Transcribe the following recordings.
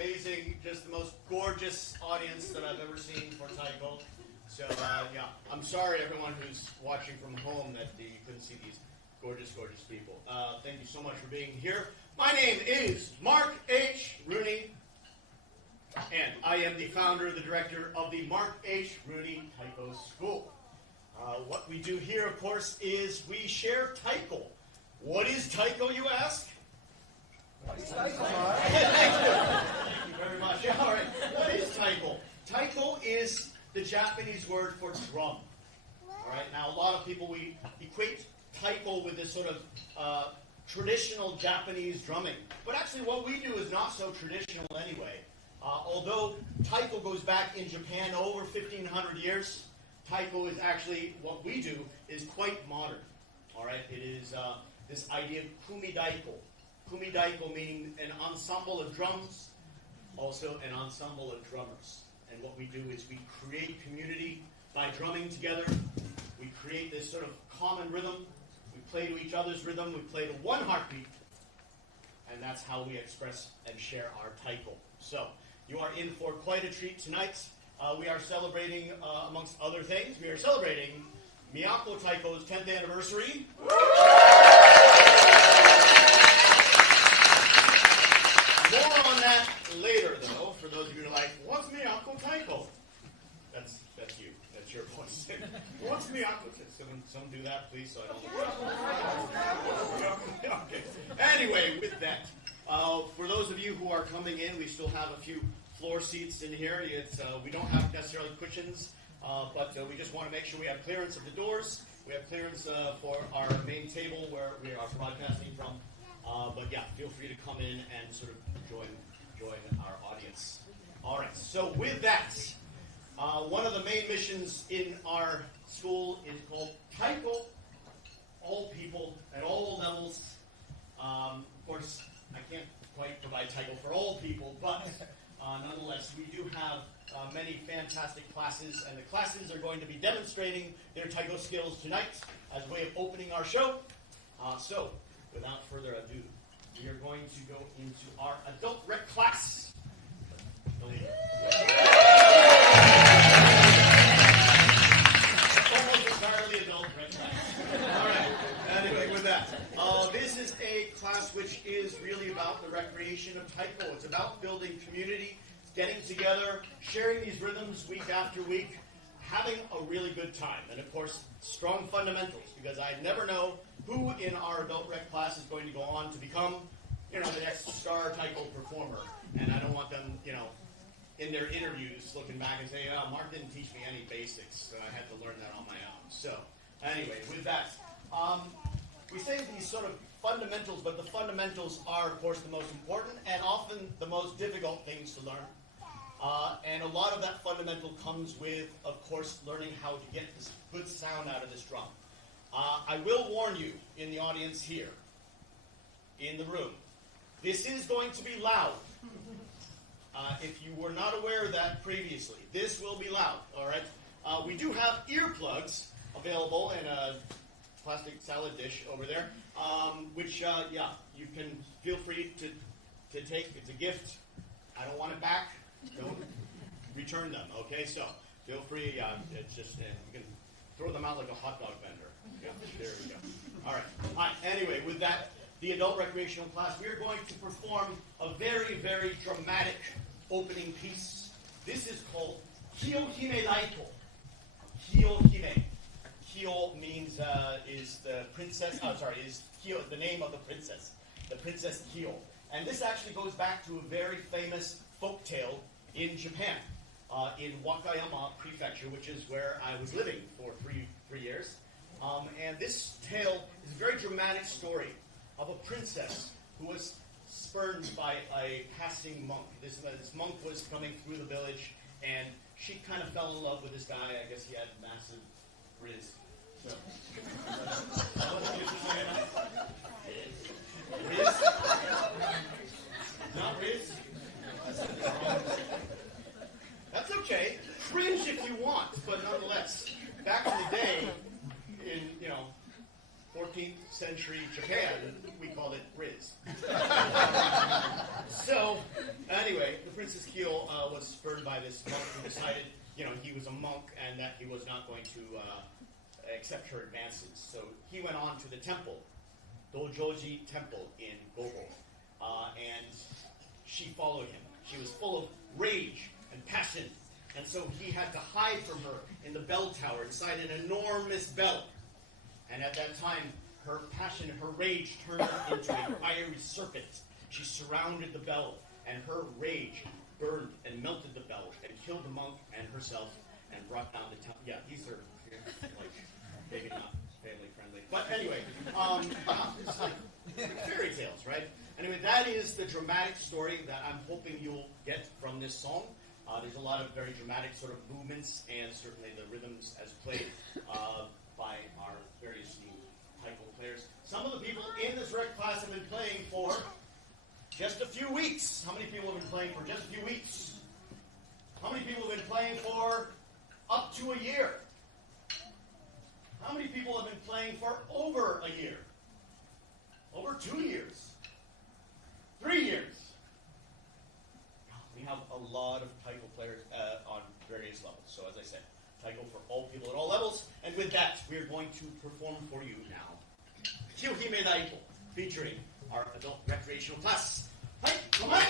amazing, just the most gorgeous audience that I've ever seen for Taiko. So, yeah, I'm sorry everyone who's watching from home that you couldn't see these gorgeous, gorgeous people. Thank you so much for being here. My name is Mark H. and I am the founder, the director of the Mark H. Taiko School. What we do here, of course, is we share Taiko. What is Taiko, you ask? What is Taiko? Thank you very much. Yeah, all right. What is Taiko? Taiko is the Japanese word for drum. All right. Now, a lot of people, we equate Taiko with this sort of traditional Japanese drumming. But actually, what we do is not so traditional anyway. Although Taiko goes back in Japan over 1,500 years, Taiko is actually, what we do is quite modern. All right. It is this idea of kumidaiko. Kumidaiko meaning an ensemble of drums, also an ensemble of drummers. And what we do is we create community by drumming together. We create this sort of common rhythm. We play to each other's rhythm. We play to one heartbeat. And that's how we express and share our Taiko. So, you are in for quite a treat tonight. We are celebrating, amongst other things, we are celebrating Miyako Taiko's 10th anniversary. More on that later, though, for those of you who are like, what's Miyako Taiko? That's you. That's your voice. What's Miyako Taiko? Someone do that, please, so I don't... Okay. Anyway, with that, for those of you who are coming in, we still have a few floor seats in here. We don't have necessarily cushions, but we just want to make sure we have clearance at the doors. We have clearance for our main table where we are broadcasting from. But yeah, feel free to come in and sort of join our audience. All right, so with that, one of the main missions in our school is called Taiko, all people at all levels. Of course, I can't quite provide Taiko for all people, but nonetheless, we do have many fantastic classes, and the classes are going to be demonstrating their Taiko skills tonight as a way of opening our show. So, without further ado, we are going to go into our adult rec class. Almost entirely adult rec class. All right. Anyway, with that, this is a class which is really about the recreation of Taiko. It's about building community, getting together, sharing these rhythms week after week, having a really good time. And of course, strong fundamentals, because I never know who in our adult rec class is going to go on to become, the next star Taiko performer. And I don't want them, in their interviews looking back and saying, oh, Mark didn't teach me any basics, so I had to learn that on my own. So, anyway, with that, we say these sort of fundamentals, but the fundamentals are, of course, the most important and often the most difficult things to learn. And a lot of that fundamental comes with, of course, learning how to get this good sound out of this drum. I will warn you in the audience here, in the room, this is going to be loud. If you were not aware of that previously, this will be loud, all right? We do have earplugs available in a plastic salad dish over there, which, you can feel free to take. It's a gift. I don't want it back. Don't return them, okay? So, feel free. It's just, you can throw them out like a hot dog vendor. Yeah, there we go. All right. Hi. Anyway, with that, the adult recreational class, we are going to perform a very, very dramatic opening piece. This is called Kiyohime Daiko. Kiyohime. Kiyo means is the princess. Is Kiyo the name of the princess Kiyo. And this actually goes back to a very famous folk tale in Japan, in Wakayama Prefecture, which is where I was living for three years. And this tale is a very dramatic story of a princess who was spurned by a passing monk. This monk was coming through the village, and she kind of fell in love with this guy. I guess he had massive riz. So, riz? Not riz? That's okay. Cringe if you want, but nonetheless, back in the day, in 14th century Japan, we called it riz. So, anyway. anyway, the Prince's Keel was spurred by this monk who decided, he was a monk and that he was not going to accept her advances. So he went on to the temple, Dojoji Temple in Gogo, and she followed him. She was full of rage and passion, and so he had to hide from her in the bell tower inside an enormous bell. And at that time, her passion, her rage turned into a fiery serpent. She surrounded the bell, and her rage burned and melted the bell and killed the monk and herself and brought down the temple. Yeah, these are like maybe not family friendly, but anyway, it's like fairy tales, right? Anyway, that is the dramatic story that I'm hoping you'll get from this song. There's a lot of very dramatic sort of movements and certainly the rhythms as played by our various new taiko players. Some of the people in this rec class have been playing for just a few weeks. How many people have been playing for just a few weeks? How many people have been playing for up to a year? How many people have been playing for over a year? Over 2 years? 3 years? We have a lot of taiko players on various levels. So as I said, taiko for all people at all levels. And with that, we're going to perform for you now Kyohime Taiko, featuring our adult recreational class. Hi, come on!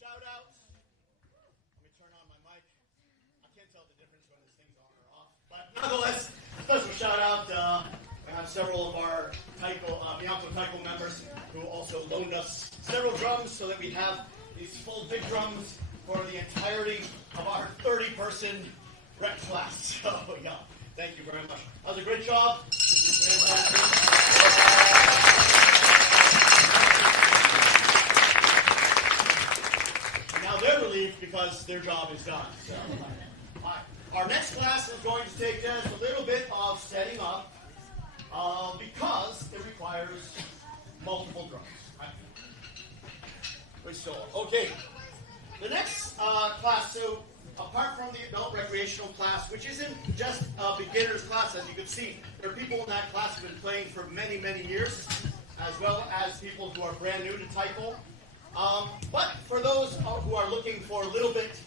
shout out. Let me turn on my mic. I can't tell the difference when this thing's on or off. But nonetheless, special shout out. We have several of our Miyako Taiko members who also loaned us several drums so that we have these full big drums for the entirety of our 30-person rec class. So, yeah, thank you very much. That was a great job. Now they're relieved because their job is done. So, our next class is going to take just a little bit of setting up because it requires multiple drums. Okay, the next class, so apart from the adult recreational class, which isn't just a beginner's class, as you can see, there are people in that class who have been playing for many, many years, as well as people who are brand new to Taiko. But for those who are looking for a little bit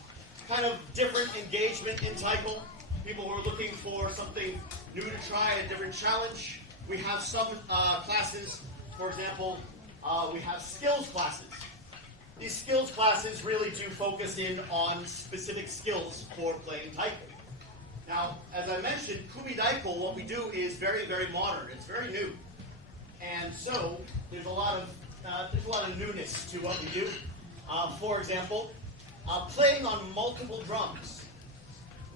kind of different engagement in Taiko, people who are looking for something new to try, a different challenge, we have some classes. For example, we have skills classes. These skills classes really do focus in on specific skills for playing Taiko. Now, as I mentioned, Kumidaiko, what we do is very, very modern. It's very new. And so there's a lot of newness to what we do. For example, playing on multiple drums,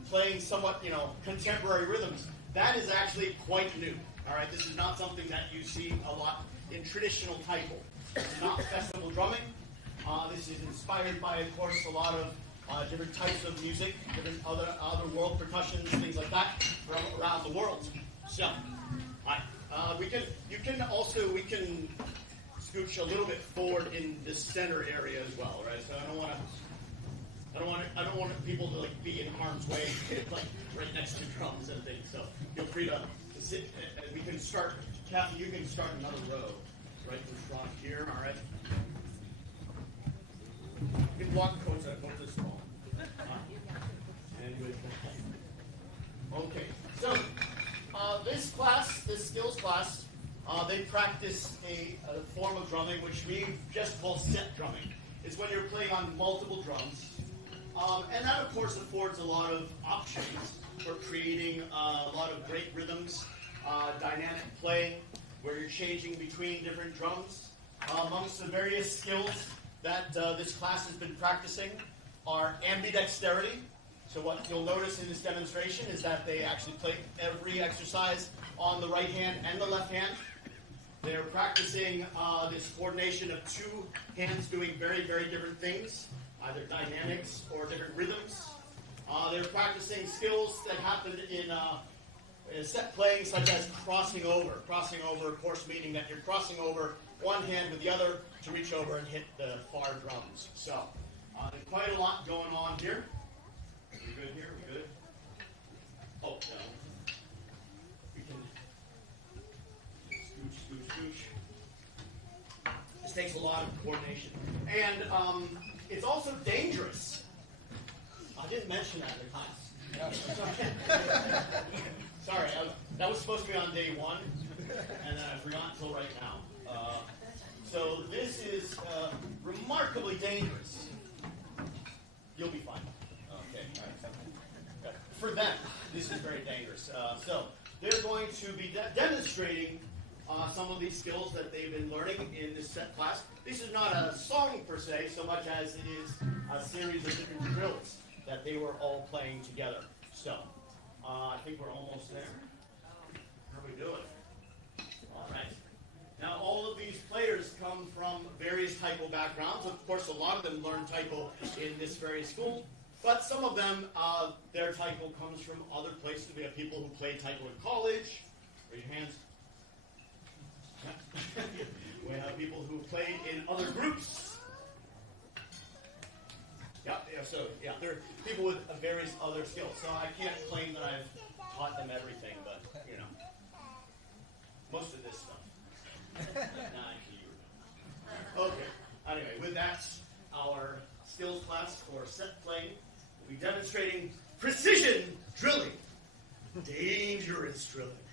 playing somewhat, contemporary rhythms, that is actually quite new. All right, this is not something that you see a lot in traditional Taiko. This is not festival drumming. This is inspired by, of course, a lot of different types of music, different other world percussions, things like that, from around the world. So, we can scooch a little bit forward in the center area as well, right? So I don't want people to be in harm's way, right next to drums and things. So feel free to sit. And we can start. Kathy, you can start another row, right? We're strong here. All right. You can walk towards this wall. And with that. Okay. So this skills class, they practice a form of drumming which we just call set drumming. It's when you're playing on multiple drums. And that, of course, affords a lot of options for creating a lot of great rhythms, dynamic play, where you're changing between different drums. Amongst the various skills that this class has been practicing are ambidexterity. So what you'll notice in this demonstration is that they actually play every exercise on the right hand and the left hand. They're practicing this coordination of two hands doing very, very different things, either dynamics or different rhythms. They're practicing skills that happen in set playing, such as crossing over. Crossing over, of course, meaning that you're crossing over one hand with the other to reach over and hit the far drums. So, there's quite a lot going on here. We good here? We good? Oh, no. We can scooch. This takes a lot of coordination. And it's also dangerous. I didn't mention that in the class. Sorry, that was supposed to be on day one, and then I forgot until right now. So this is remarkably dangerous. You'll be fine. Okay. All right. For them, this is very dangerous. So they're going to be demonstrating some of these skills that they've been learning in this set class. This is not a song per se, so much as it is a series of different drills that they were all playing together. So, I think we're almost there. How are we doing? All right. Now, all of these players come from various Taiko backgrounds. Of course, a lot of them learn Taiko in this very school, but some of them, their Taiko comes from other places. We have people who play Taiko in college. Raise your hands. We have people who played in other groups. Yeah, there are people with various other skills. So I can't claim that I've taught them everything, but, most of this stuff. Not actually you. Okay. Anyway, with that, our skills class for set playing will be demonstrating precision drilling. Dangerous drilling.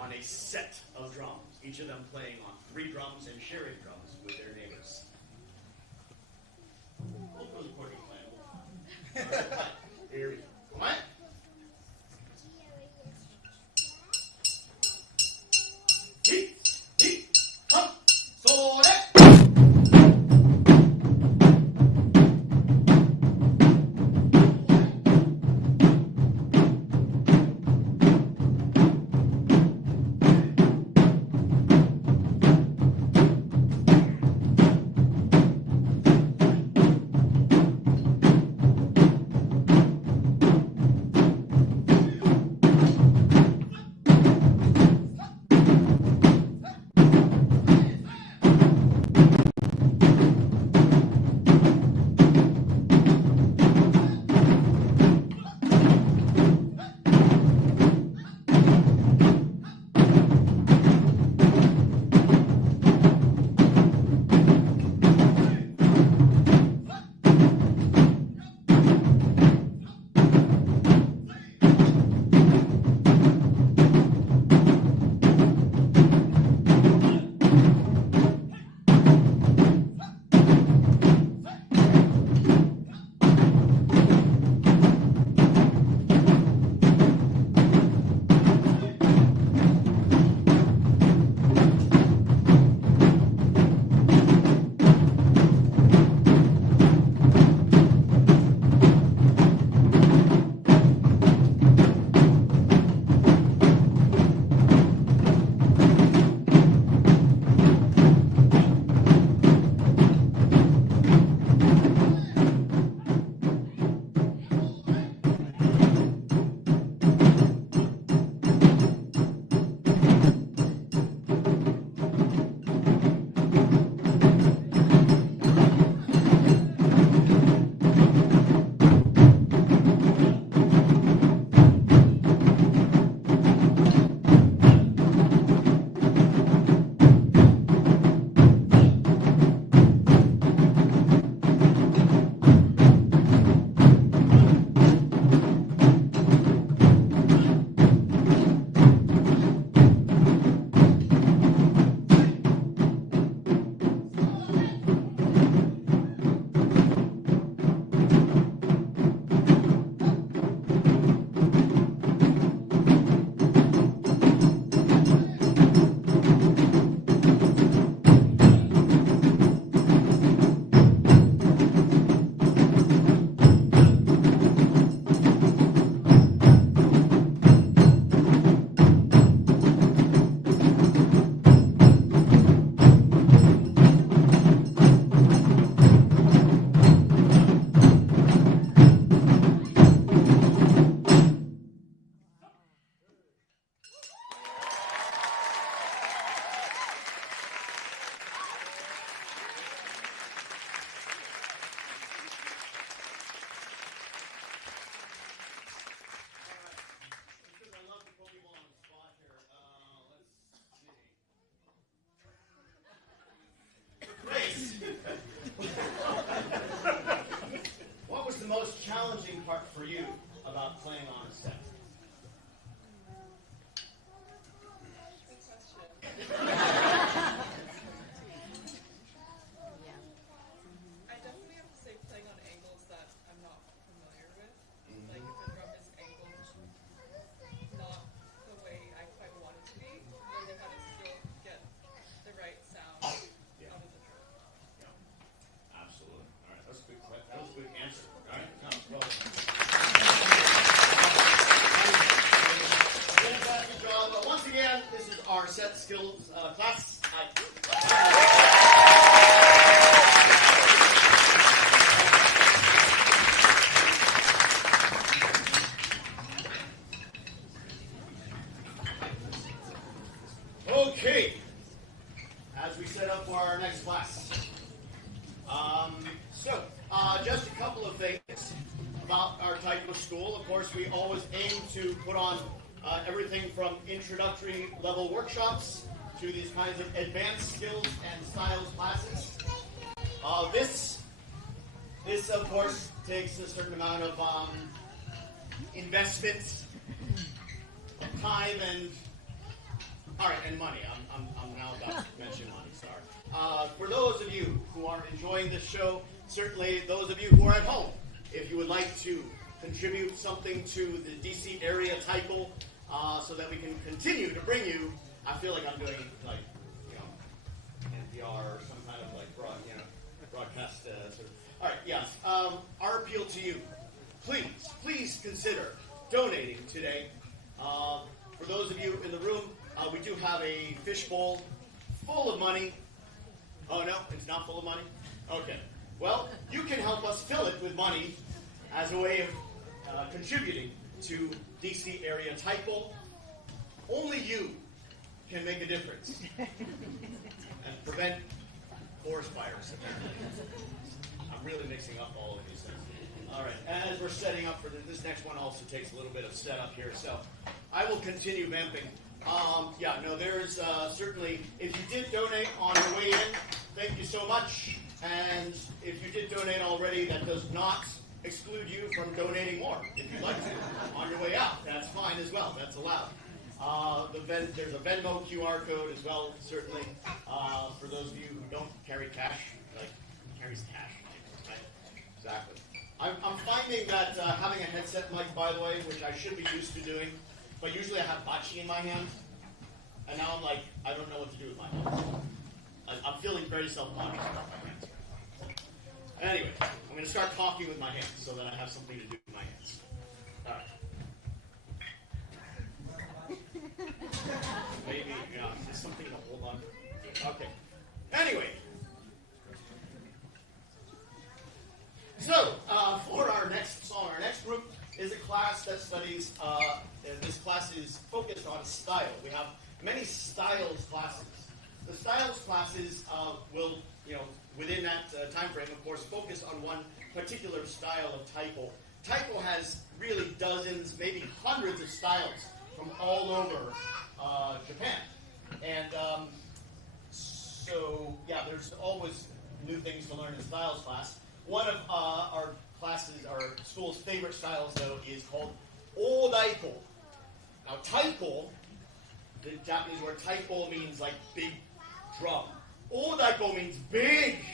On a set of drums, each of them playing on 3 drums and sharing drums with their neighbors. We'll really put it plan. All right, here we go. Come on. What was the most challenging part for you about playing on a set? I definitely have to say playing on angles that I'm not familiar with. Like if a drum is angled not the way I quite want it to be, really how to still get the right sound out of the drum. Yeah, absolutely. All right, that's a good question. That was a good answer. All right, now, well. Fantastic job. Once again, this is our set skills class. Okay, as we set up for our next class. Just a couple of things about our Taiko school. Of course, we always aim to put on everything from introductory level workshops to these kinds of advanced skills and styles classes. This of course takes a certain amount of investment, time, and money. I'm now about to mention money. Sorry. For those of you who are enjoying this show, certainly those of you who are at home, if you would like to contribute something to the DC area Taiko, so that we can continue to bring you, I feel like I'm doing like, NPR or some kind of like broadcast sort of. All right, yes. Our appeal to you, please consider donating today. For those of you in the room, we do have a fishbowl full of money. Oh no, it's not full of money? Okay. Well, you can help us fill it with money as a way of contributing to DC area Taiko. Only you can make a difference and prevent forest fires. I'm really mixing up all of these things. All right, as we're setting up for this next one, also takes a little bit of setup here, so I will continue vamping. There's certainly, if you did donate on your way in, thank you so much. And if you did donate already, that does not exclude you from donating more. If you'd like to, on your way out, that's fine as well. That's allowed. There's a Venmo QR code as well, certainly, for those of you who don't carry cash. Like, who carries cash? Right? Exactly. I'm finding that having a headset mic, by the way, which I should be used to doing, but usually I have bachi in my hand, and now I'm like, I don't know what to do with my hands. I'm feeling very self-conscious about my hands. Anyway, I'm going to start talking with my hands so that I have something to do with my hands. All right. Maybe, just something to hold on. Okay. Anyway. So, for our next song, our next group is a class that studies, this class is focused on style. We have many styles classes. The styles classes will, within that time frame, of course, focus on one particular style of Taiko. Taiko has really dozens, maybe hundreds of styles from all over Japan. And there's always new things to learn in styles class. One of our school's favorite styles, though, is called Odaiko. Now, Taiko, the Japanese word Taiko means like big drum. Odaiko means big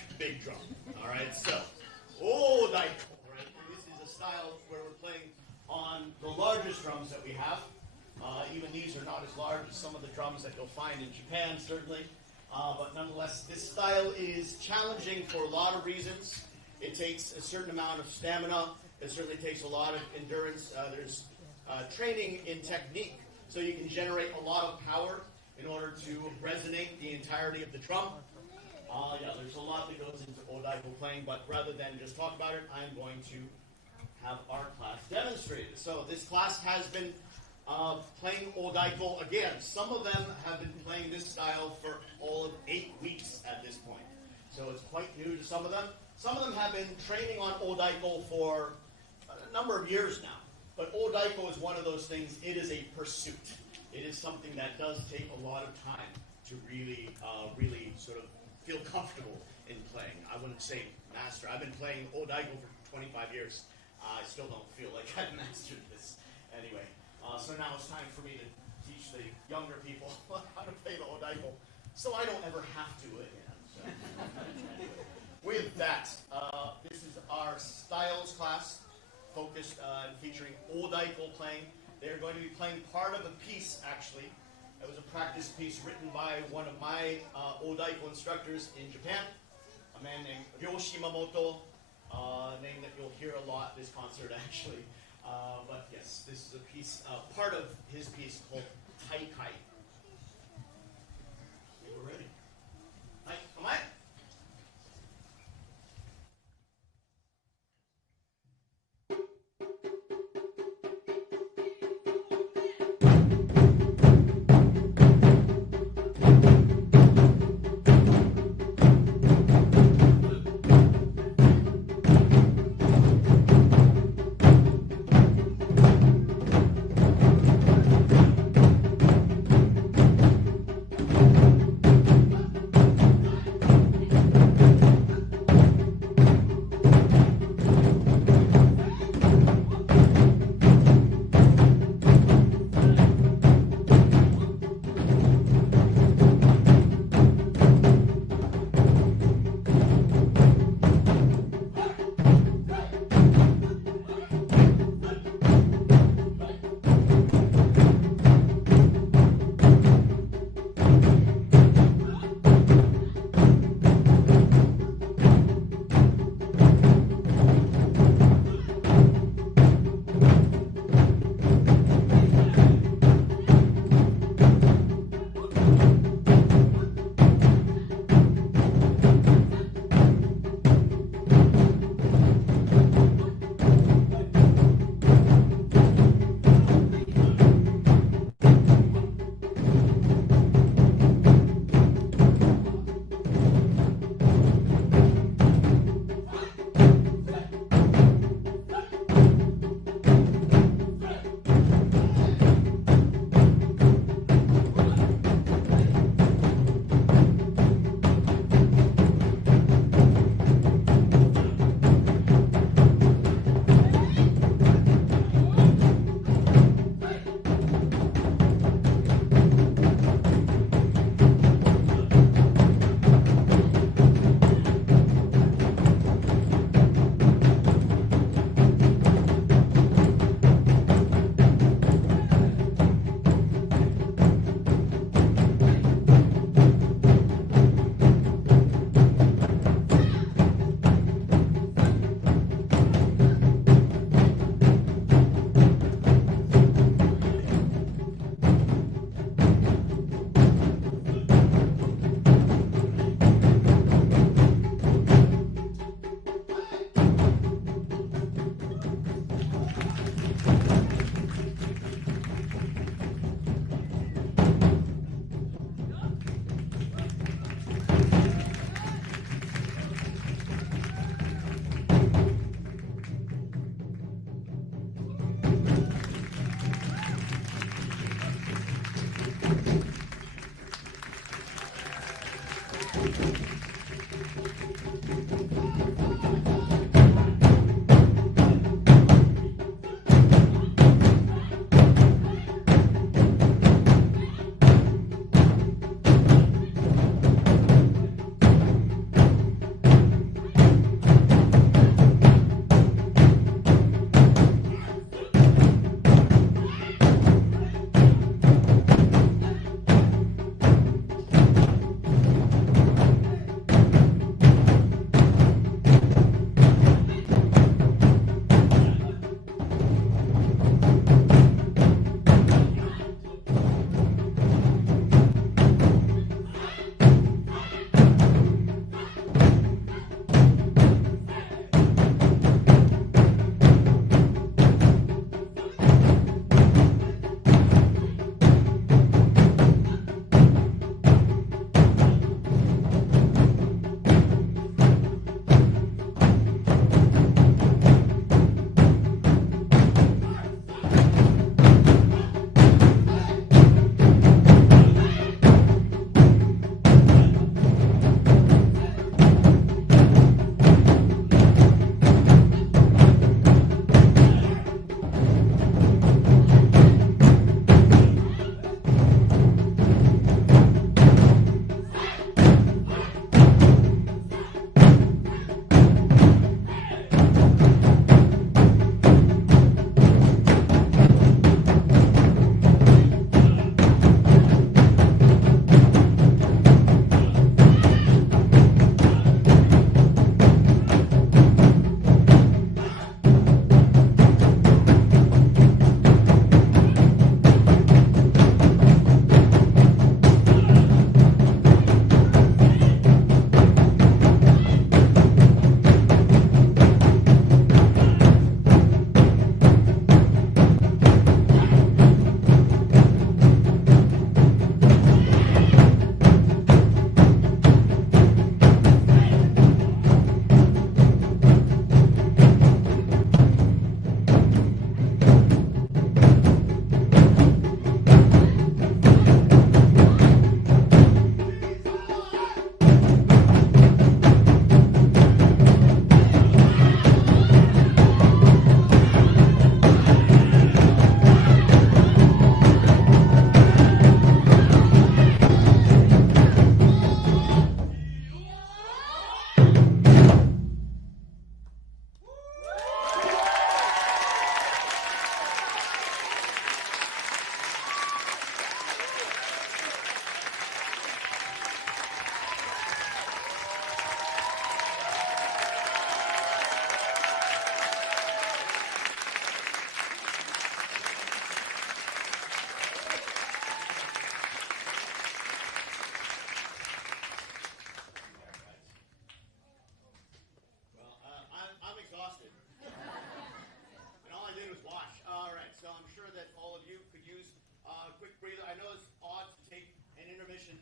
drum. All right, so Odaiko, right? And this is a style where we're playing on the largest drums that we have. Even these are not as large as some of the drums that you'll find in Japan, certainly. But nonetheless, this style is challenging for a lot of reasons. It takes a certain amount of stamina. It certainly takes a lot of endurance. There's training in technique, so you can generate a lot of power in order to resonate the entirety of the drum. There's a lot that goes into Odaiko playing, but rather than just talk about it, I'm going to have our class demonstrate it. So this class has been playing Odaiko again. Some of them have been playing this style for all of 8 weeks at this point. So it's quite new to some of them. Some of them have been training on Odaiko for a number of years now. But Odaiko is one of those things, it is a pursuit. It is something that does take a lot of time to really sort of feel comfortable in playing. I wouldn't say master. I've been playing Odaiko for 25 years. I still don't feel like I've mastered this. Anyway, so now it's time for me to teach the younger people how to play the Odaiko, so I don't ever have to again. So. With that, this is our styles class, focused and featuring Odaiko playing. They're going to be playing part of a piece, actually. It was a practice piece written by one of my Odaiko instructors in Japan, a man named Ryo Shimamoto, a name that you'll hear a lot this concert, actually. But yes, this is a piece, part of his piece called Taikai. Okay, we're ready. Hi, omae.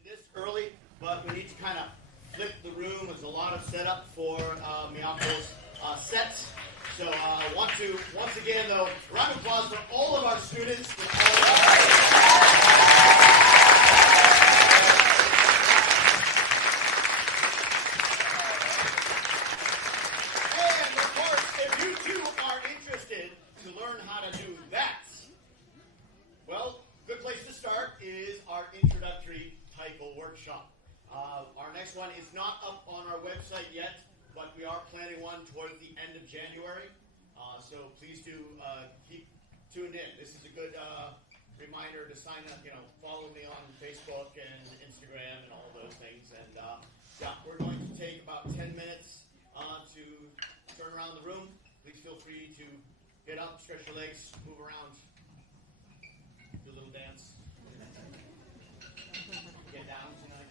this early, but we need to kind of flip the room. There's a lot of setup for Miyako's sets. So I want to, once again, though, round of applause for all of our students. And of course, if you too are interested to learn how to do that, well, good place to start is our introductory Taiko workshop. Our next one is not up on our website yet, but we are planning one towards the end of January. So please do keep tuned in. This is a good reminder to sign up, follow me on Facebook and Instagram and all those things. And yeah, we're going to take about 10 minutes to turn around the room. Please feel free to get up, stretch your legs, move around, do a little dance. Get down tonight.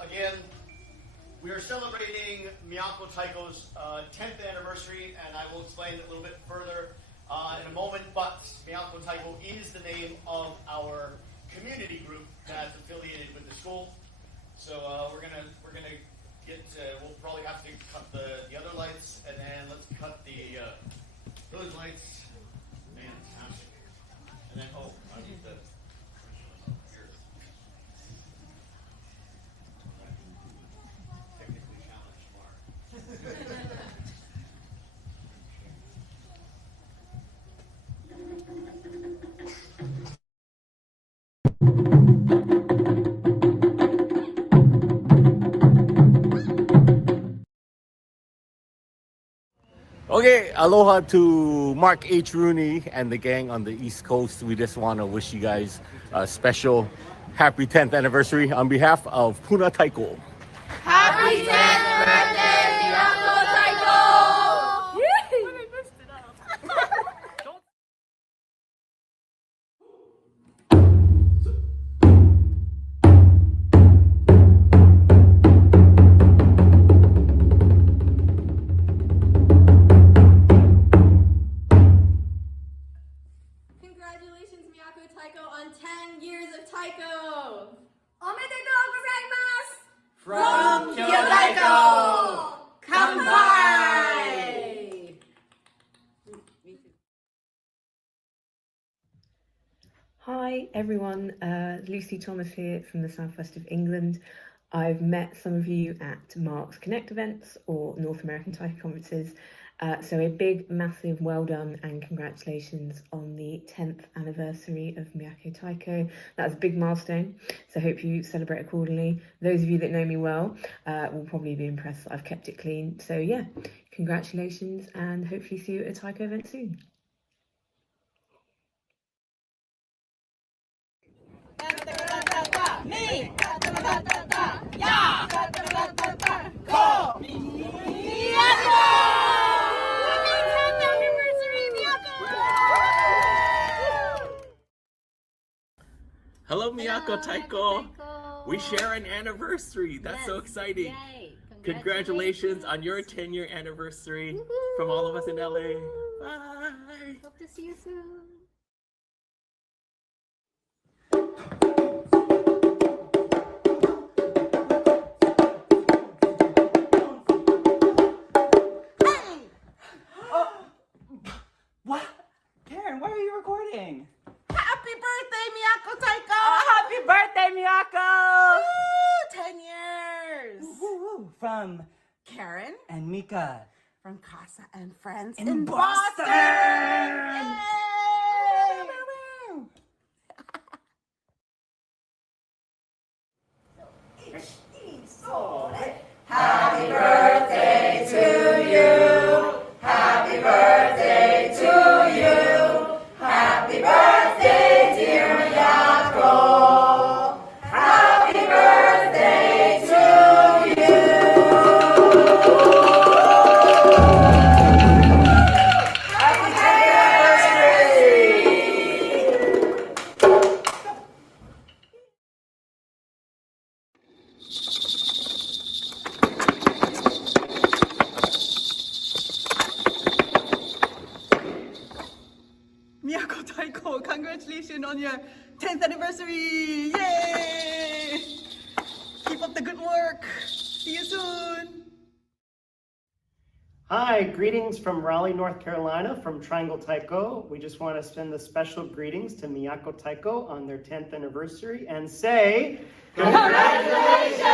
Again, we are celebrating Miyako Taiko's 10th anniversary, and I will explain it a little bit further in a moment, but Miyako Taiko is the name of our community group that's affiliated with the school. So we're gonna get, we'll probably have to cut the other lights, and then let's cut the those lights. Fantastic. And then, oh, I need the here. Technically challenged Mark. Okay, aloha to Mark H and the gang on the East Coast. We just want to wish you guys a special happy 10th anniversary on behalf of Puna Taiko. Happy 10th birthday, Miyako Taiko! Congratulations, Miyako Taiko, on 10 years of Taiko! Omedetou gozaimasu! From Odaiko! Kanpai! Hi everyone, Lucy Thomas here from the southwest of England. I've met some of you at Mark's Connect events or North American Taiko conferences. So a big, massive well done and congratulations on the 10th anniversary of Miyako Taiko. That's a big milestone, so I hope you celebrate accordingly. Those of you that know me well will probably be impressed that I've kept it clean. So yeah, congratulations and hopefully see you at a Taiko event soon. Me! Hello, Miyako Taiko. We share an anniversary. That's so exciting. Yay. Congratulations on your 10-year anniversary from all of us in LA. Bye. Hope to see you soon. What? Karen, why are you recording? Happy birthday, Miyako Taiko! Happy birthday, Miyako! Woo! 10 years! Woo, woo. From Karen and Mika from Casa and Friends in Boston! Boston! Happy birthday to you! Happy birthday to you! Happy birthday, dear Miyako! Happy birthday to you! Happy 10th anniversary! Miyako Taiko, congratulations on your 10th anniversary! Yay! Keep up the good work. See you soon. Hi, greetings from Raleigh, North Carolina, from Triangle Taiko. We just want to send the special greetings to Miyako Taiko on their 10th anniversary and say, congratulations!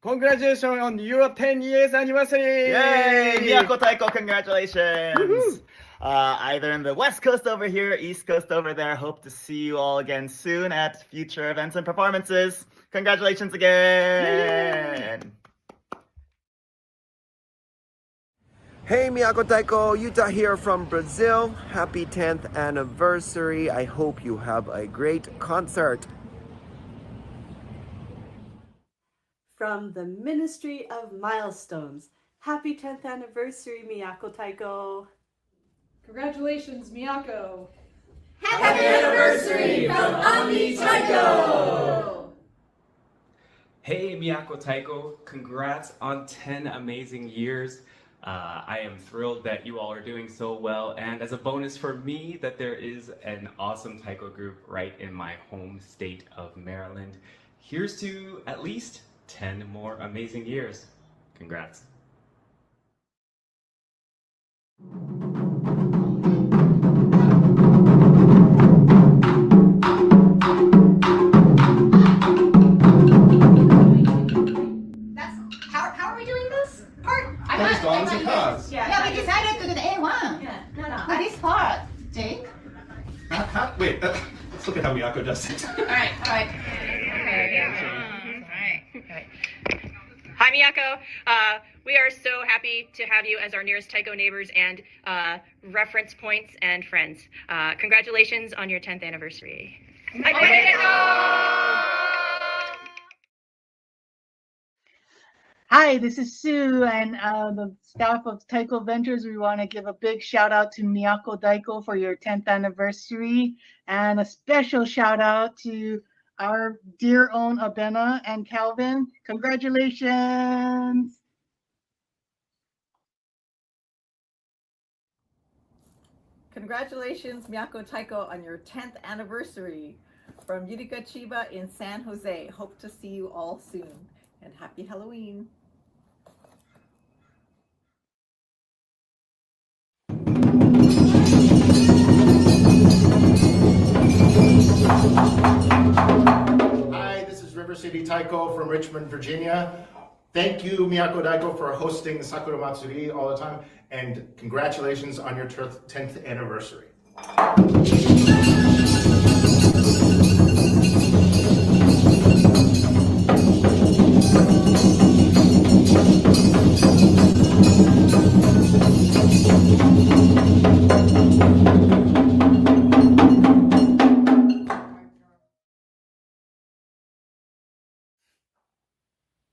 Congratulations on your 10 years anniversary! Yay! Miyako Taiko, congratulations! Either in the West Coast over here, East Coast over there. Hope to see you all again soon at future events and performances. Congratulations again! Hey Miyako Taiko, Yuta here from Brazil. Happy 10th anniversary. I hope you have a great concert. From the Ministry of Milestones. Happy 10th anniversary, Miyako Taiko. Congratulations, Miyako. Happy anniversary from alumni Taiko! Hey Miyako Taiko, congrats on 10 amazing years. I am thrilled that you all are doing so well, and as a bonus for me, that there is an awesome Taiko group right in my home state of Maryland. Here's to at least 10 more amazing years. Congrats. How are we doing this part? As long as it costs. Yeah, we decided to do the A1. Yeah, no. This part, Jake. Wait, let's look at how Miyako does it. All right. Hi Miyako, we are so happy to have you as our nearest Taiko neighbors and reference points and friends. Congratulations on your 10th anniversary. Hi, this is Sue and the staff of Taiko Ventures. We want to give a big shout out to Miyako Taiko for your 10th anniversary, and a special shout out to our dear own Abena and Calvin. Congratulations! Congratulations, Miyako Taiko, on your 10th anniversary. From Yurika Chiba in San Jose. Hope to see you all soon. And happy Halloween. Hi, this is River City Taiko from Richmond, Virginia. Thank you, Miyako Taiko, for hosting the Sakura Matsuri all the time, and congratulations on your 10th anniversary.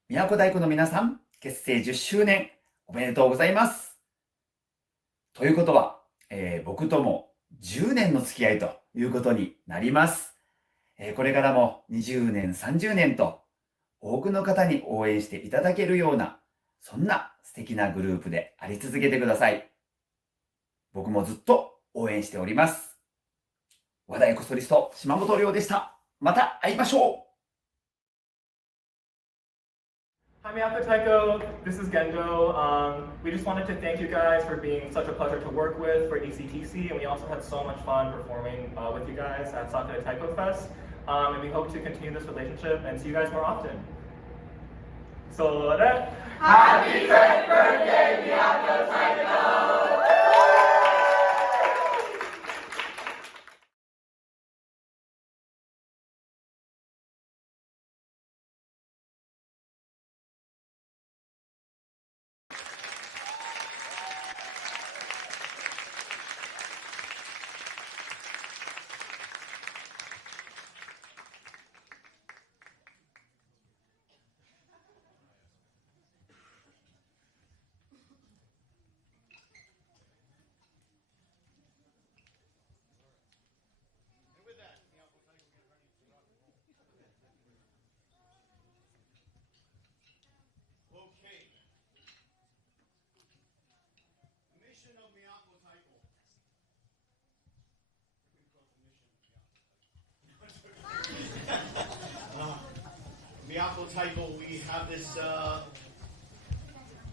Miyako Taiko の皆さん、結成10周年おめでとうございます。ということは、僕とも10年の付き合いということになります。これからも20年、30年と多くの方に応援していただけるような、そんな素敵なグループであり続けてください。僕もずっと応援しております。和太鼓ソリスト島本亮でした。また会いましょう。Hi Miyako Taiko, this is Gendo. We just wanted to thank you guys for being such a pleasure to work with for ECTC, and we also had so much fun performing with you guys at Sakura Taiko Fest. And we hope to continue this relationship and see you guys more often. So, Happy 10th birthday, Miyako Taiko! Miyako Taiko, we have this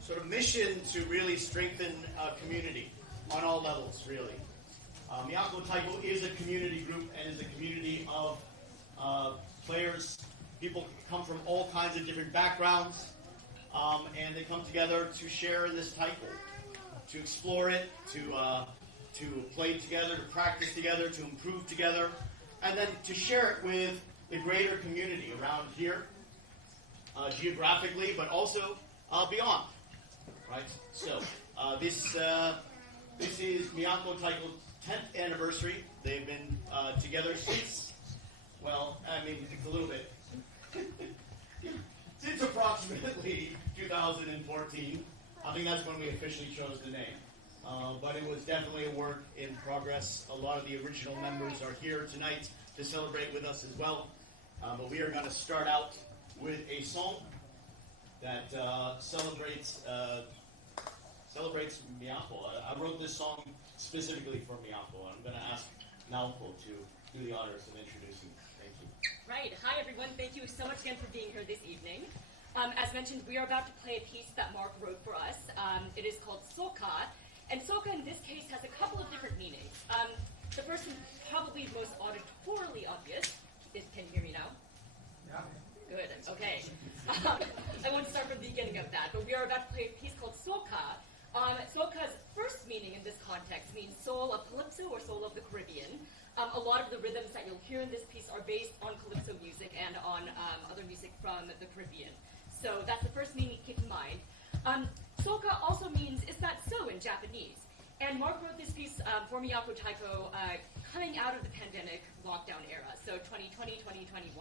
sort of mission to really strengthen community on all levels, really. Miyako Taiko is a community group and is a community of players. People come from all kinds of different backgrounds, and they come together to share in this taiko, to explore it, to play together, to practice together, to improve together, and then to share it with the greater community around here, geographically, but also beyond. Right. So this is Miyako Taiko's 10th anniversary. They've been together since, well, I mean, it's a little bit since approximately 2014. I think that's when we officially chose the name. but it was definitely a work in progress. A lot of the original members are here tonight to celebrate with us as well. But we are going to start out with a song that celebrates Miyako. I wrote this song specifically for Miyako. I'm going to ask Naoko to do the honors of introducing. Thank you. Right. Hi, everyone. Thank you so much again for being here this evening. As mentioned, we are about to play a piece that Mark wrote for us. It is called Soka. And Soka, in this case, has a couple of different meanings. The first and probably most auditorily obvious is, can you hear me now? Yeah. Good. Okay. I won't start from the beginning of that, but we are about to play a piece called Soka. Soka's first meaning in this context means soul of Calypso or soul of the Caribbean. A lot of the rhythms that you'll hear in this piece are based on Calypso music and on other music from the Caribbean. So that's the first meaning to keep in mind. Soka also means, is that so in Japanese? And Mark wrote this piece for Miyako Taiko coming out of the pandemic lockdown era, so 2020, 2021.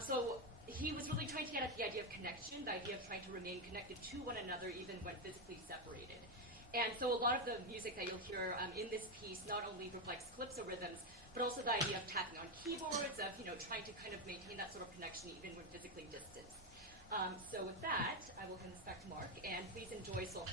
So he was really trying to get at the idea of connection, the idea of trying to remain connected to one another even when physically separated. And so a lot of the music that you'll hear in this piece not only reflects Calypso rhythms, but also the idea of tapping on keyboards, of trying to kind of maintain that sort of connection even when physically distanced. So with that, I will hand this back to Mark, and please enjoy Soka.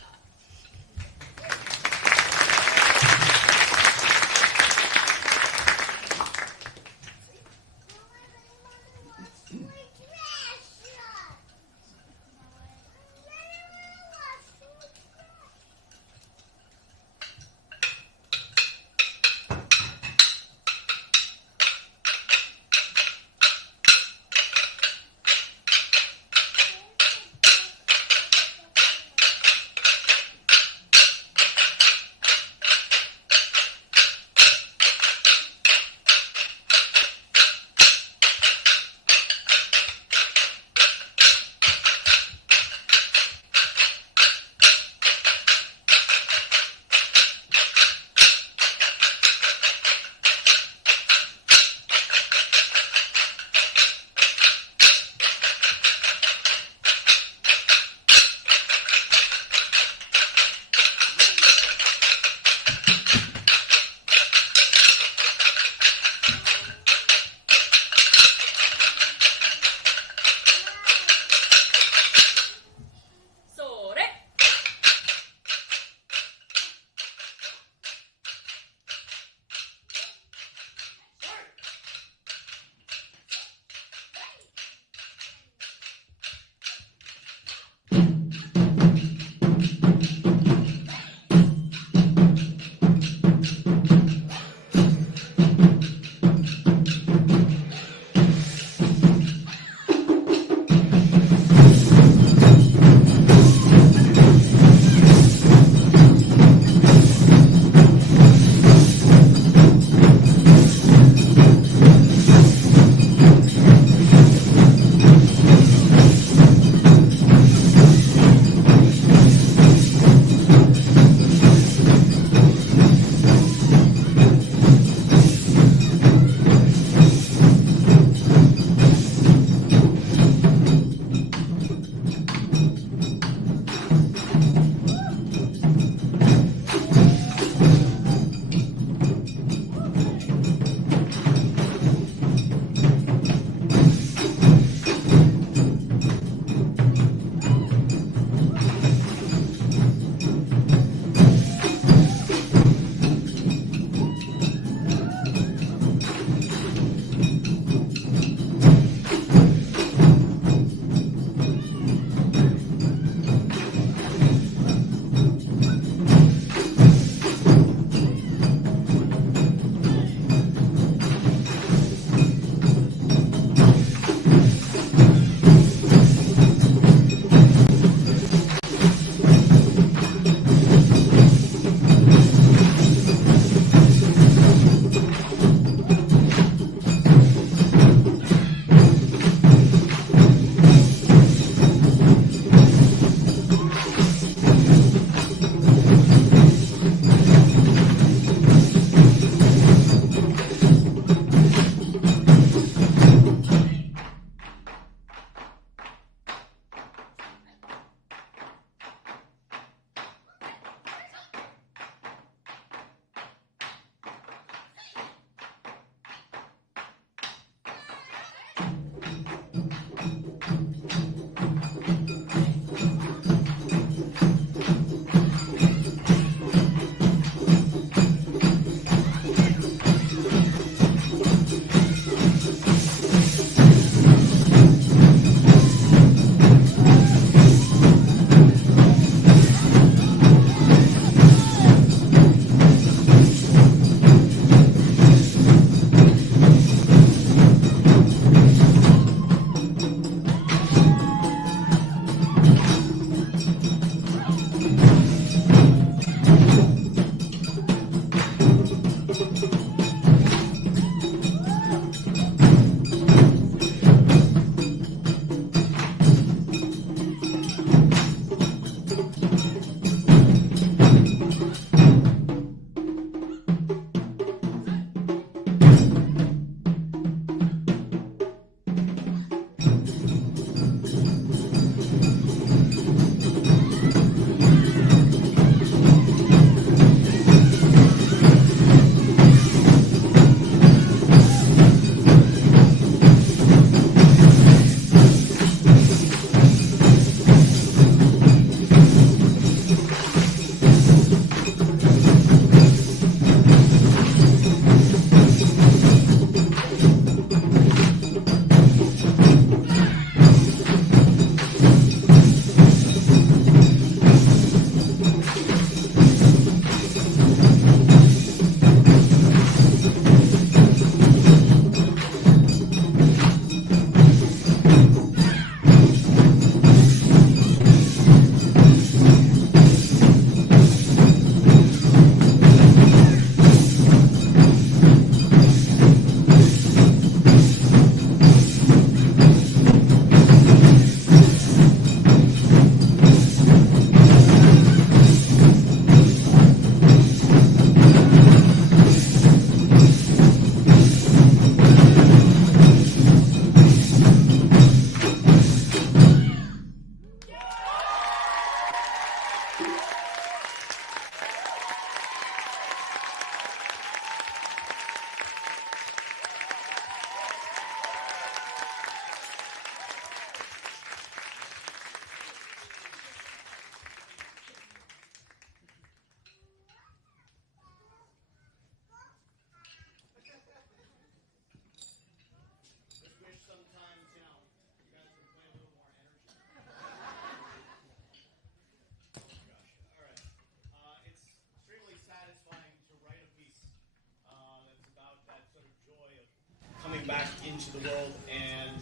going back into the world and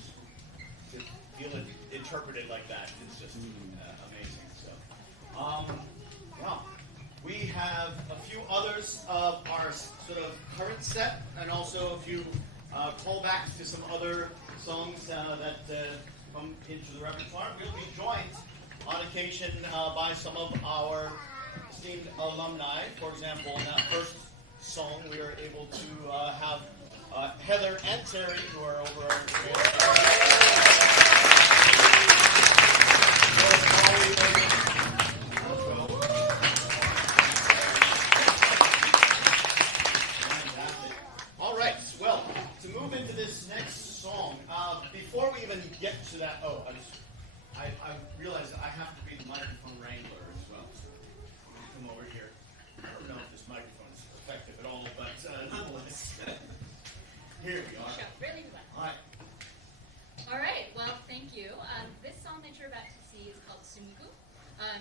to feel it interpreted like that. It's just amazing. So, wow. We have a few others of our sort of current set, and also a few callbacks to some other songs that come into the repertoire. We'll be joined on occasion by some of our esteemed alumni. For example, in that first song, we were able to have Heather and Terry, who are over on All right, well, to move into this next song, before we even get to that, I realize that I have to be the microphone wrangler as well. Come over here. I don't know if this microphone is effective at all, but nonetheless, here we are. Really well. All right. All right. Well, thank you. This song that you're about to see is called Sumugu.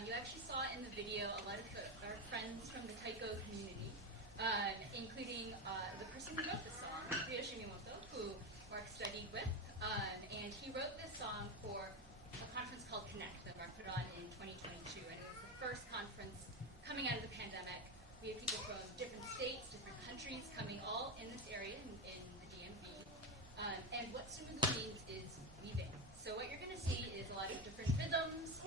You actually saw in the video a lot of our friends from the Taiko community, including the person who wrote the song, Yoshimoto, who Mark studied with, and he wrote this song for a conference called Connect that Mark put on in 2022, and it was the first conference coming out of the pandemic. We had people from different states, different countries coming all in this area in the DMV. And what Sumugu means is weaving. So what you're going to see is a lot of different rhythms.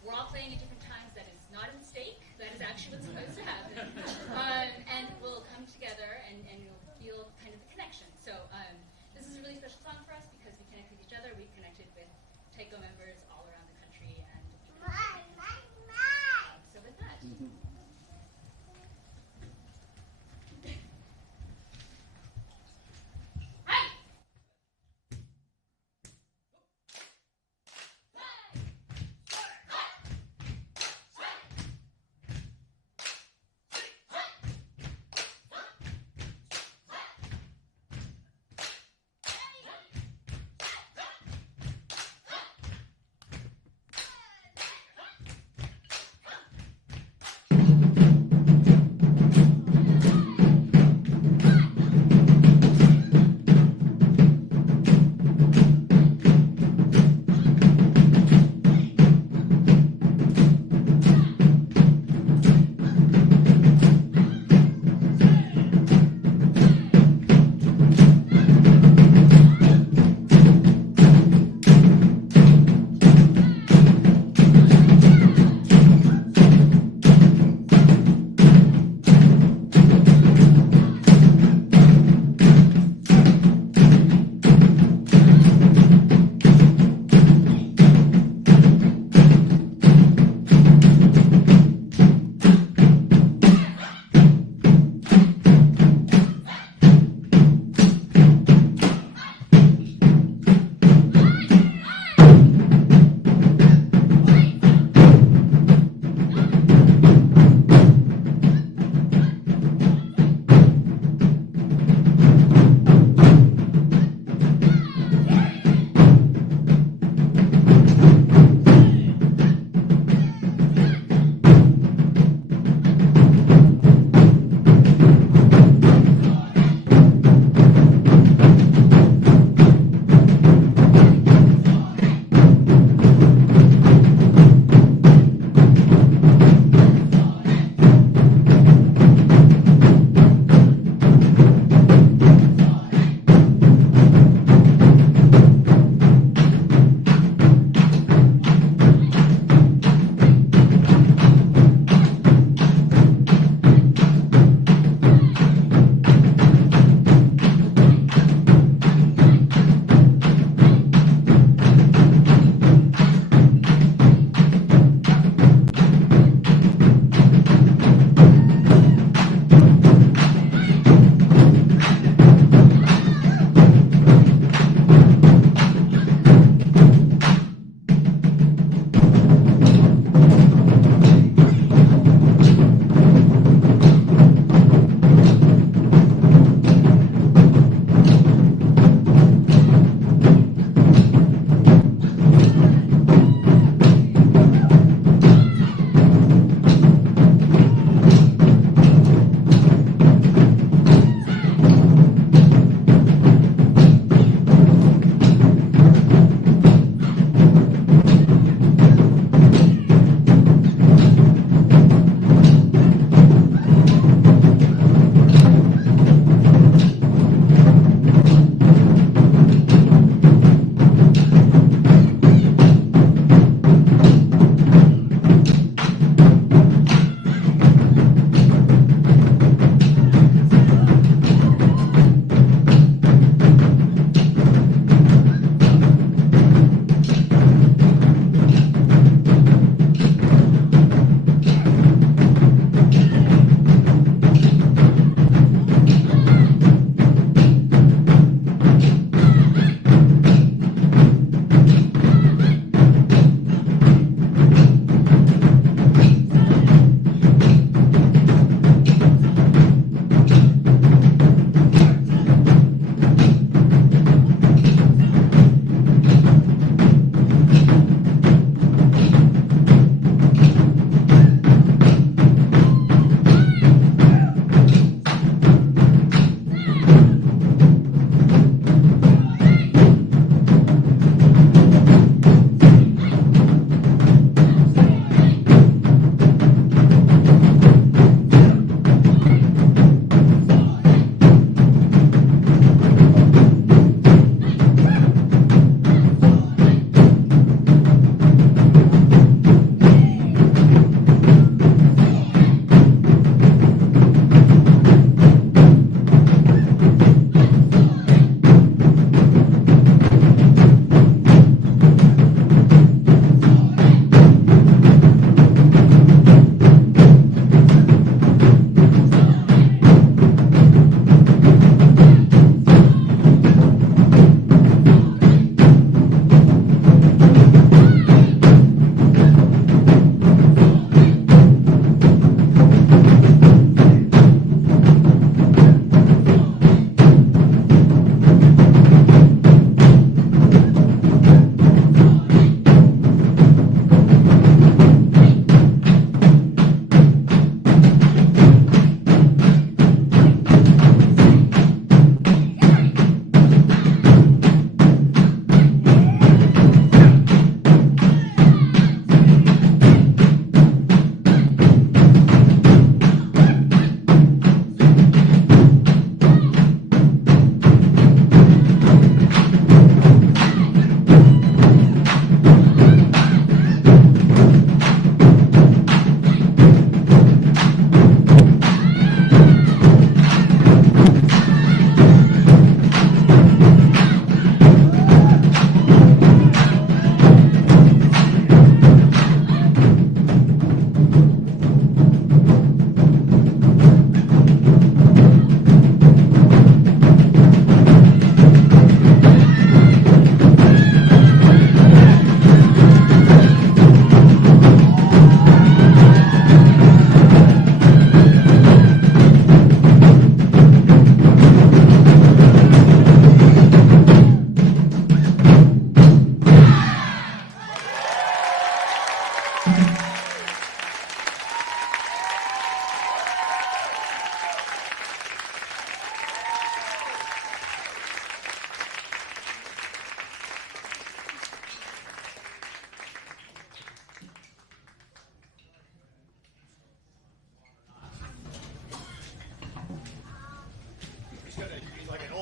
We're all playing at different times. That is not a mistake. That is actually what's supposed to happen. And we'll come together and you'll feel kind of the connection. So this is a really special song for us because we connect with each other. We connected with Taiko members all around the country. And so with that.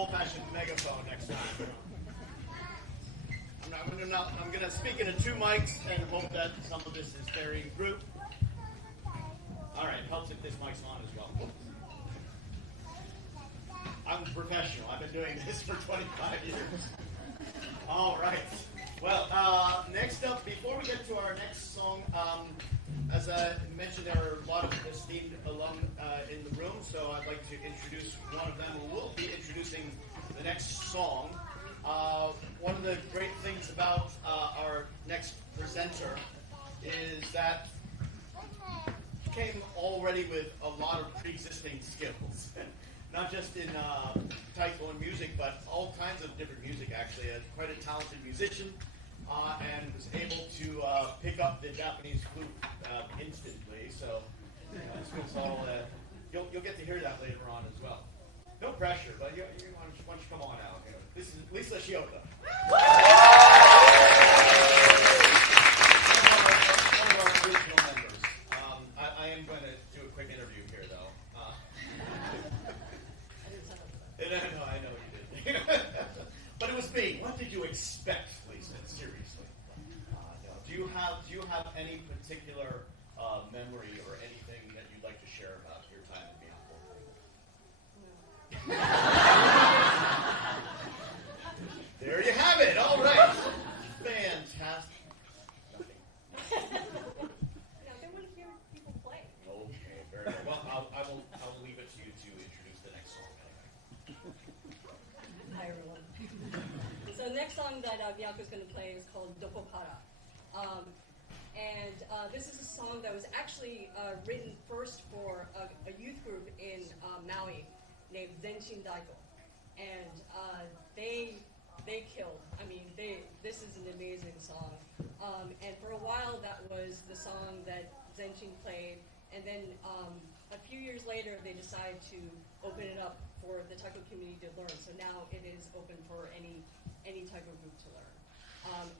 old-fashioned megaphone next time. I'm going to speak into 2 mics and hope that some of this is bearing fruit. All right, helps if this mic's on as well. I'm a professional. I've been doing this for 25 years. All right. Well, next up, before we get to our next song, as I mentioned, there are a lot of esteemed alum in the room, so I'd like to introduce one of them who will be introducing the next song. One of the great things about our next presenter is that he came already with a lot of pre-existing skills. Not just in taiko and music, but all kinds of different music, actually. Quite a talented musician, and was able to pick up the Japanese flute instantly. So, it's all, you'll get to hear that later on as well. No pressure, but why don't you come on out? This is Lisa Shioka. One of our original members. I am going to do a quick interview here, though. No, I know you did. But it was me. What did you expect, Lisa? Seriously. No. Do you have any particular memory or anything that you'd like to share about your time at Miyako? There you have it. All right. Fantastic. Nothing. They want to hear people play. Okay, very well. Well, I will leave it to you to introduce the next song. Hi, everyone. So the next song that Miyako is going to play is called Doko Kara. And this is a song that was actually written first for a youth group in Maui named Zenshin Daiko. And they killed. I mean, this is an amazing song. And for a while, that was the song that Zenshin played. And then a few years later, they decided to open it up for the taiko community to learn. So now it is open for any taiko group to learn.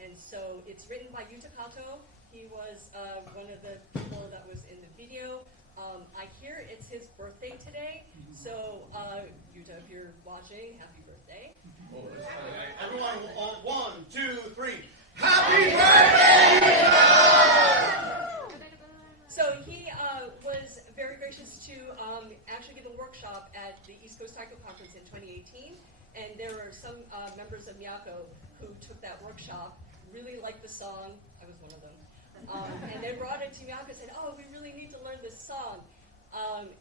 And so it's written by Yuta Kato. He was one of the people that was in the video. I hear it's his birthday today. So Yuta, if you're watching, happy birthday. Oh, everyone, on 1, 2, 3. Happy birthday! So he was very gracious to actually give a workshop at the East Coast Taiko Conference in 2018. And there were some members of Miyako who took that workshop, really liked the song. I was one of them. And they brought it to Miyako and said, oh, we really need to learn this song.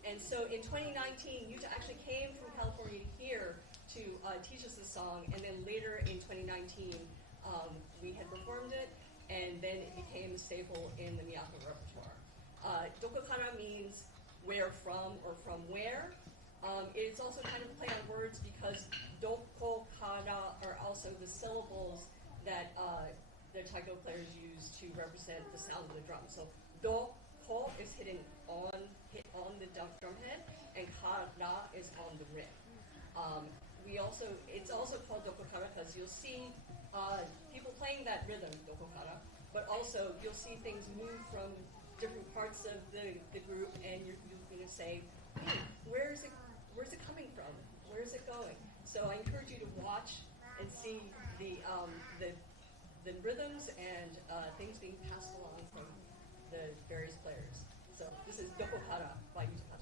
And so in 2019, Yuta actually came from California here to teach us the song. And then later in 2019, we had performed it, and then it became a staple in the Miyako repertoire. Dokokara means where from or from where. It's also kind of a play on words because dokokara are also the syllables that the taiko players use to represent the sound of the drum. So doko is hit on the drum head, and kara is on the rim. It's also called dokokara because you'll see people playing that rhythm, dokokara, but also you'll see things move from different parts of the group, and you're going to say, hey, where's it coming from? Where's it going? So I encourage you to watch and see the rhythms and things being passed along from the various players. So this is Dokokara by Yuta Kato.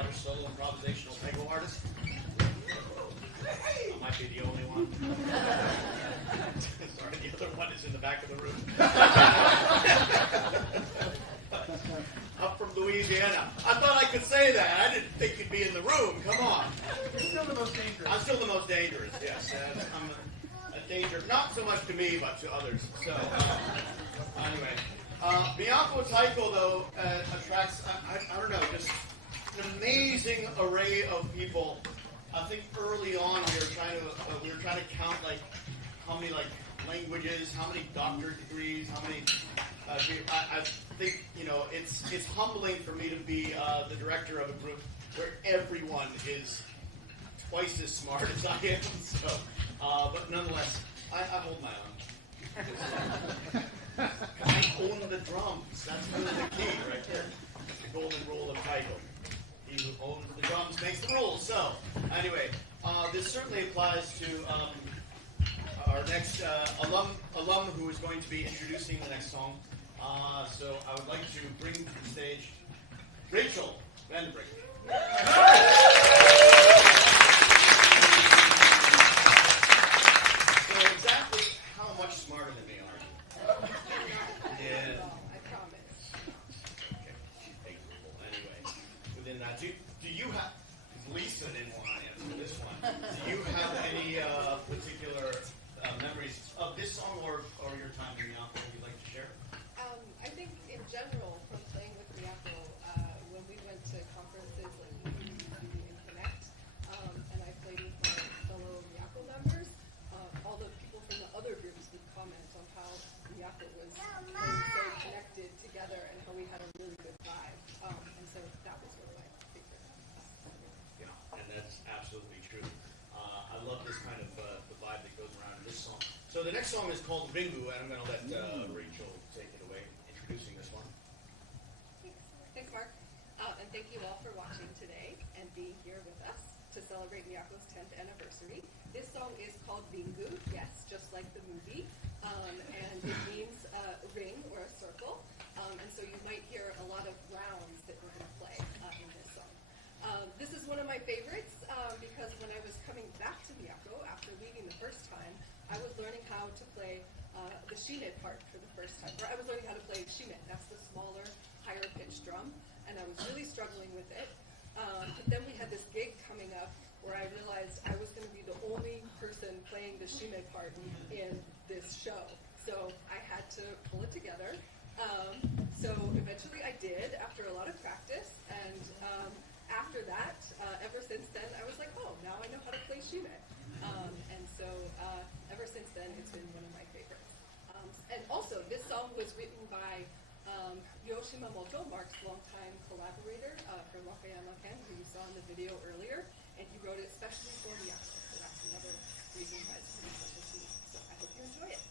daughter's solo improvisational taiko artist. I might be the only one. Sorry, the other one is in the back of the room. Up from Louisiana. I thought I could say that. I didn't think you'd be in the room. Come on. You're still the most dangerous. I'm still the most dangerous, yes. I'm a danger, not so much to me, but to others. So, anyway. Miyako Taiko, though, attracts, I don't know, just an amazing array of people. I think early on we were trying to count like how many like languages, how many doctorate degrees, how many. I think it's humbling for me to be the director of a group where everyone is twice as smart as I am. So, but nonetheless, I hold my own. I own the drums. That's really the key right there. It's the golden rule of Taiko. He who owns the drums makes the rules. So, anyway, this certainly applies to our next alum who is going to be introducing the next song. So I would like to bring to the stage Rachel Vandenbrink. So exactly how much smarter than me are you? Yeah. I promise. Okay. Anyway, within that, do you have? Lisa didn't want to answer this one. Do you have any particular memories of this song or your time in Miyako you'd like to share? I think in general, from playing with Miyako, when we went to conferences like UBC and Connect, and I played with my fellow Miyako members, all the people from the other groups would comment on how Miyako was playing so connected together and how we had a really good vibe. And so that was one of my favorite. Yeah, and that's absolutely true. I love this kind of the vibe that goes around in this song. So the next song is called Ringu, and I'm going to let Rachel take it away, introducing this one. Thanks, Mark. And thank you all for watching today and being here with us to celebrate Miyako's 10th anniversary. This song is called Ringu, yes, just like the movie, and it means ring or a circle. And so you might hear a lot of rounds that we're going to play in this song. This is one of my favorites because when I was coming back to Miyako after leaving the first time, I was learning how to play the shime part for the first time. Or I was learning how to play shime. That's the smaller, higher pitched drum, and I was really struggling with it. But then we had this gig coming up where I realized I was going to be the only person playing the shime part in this show. So I had to pull it together. So eventually I did after a lot of practice, and after that, ever since then, I was like, oh, now I know how to play shime. And so ever since then, it's been one of my favorites. And also, this song was written by Yoshimamoto, Mark's longtime collaborator from Wakayama Ken, who you saw in the video earlier, and he wrote it especially for Miyako. So that's another reason why it's pretty special to me. So I hope you enjoy it.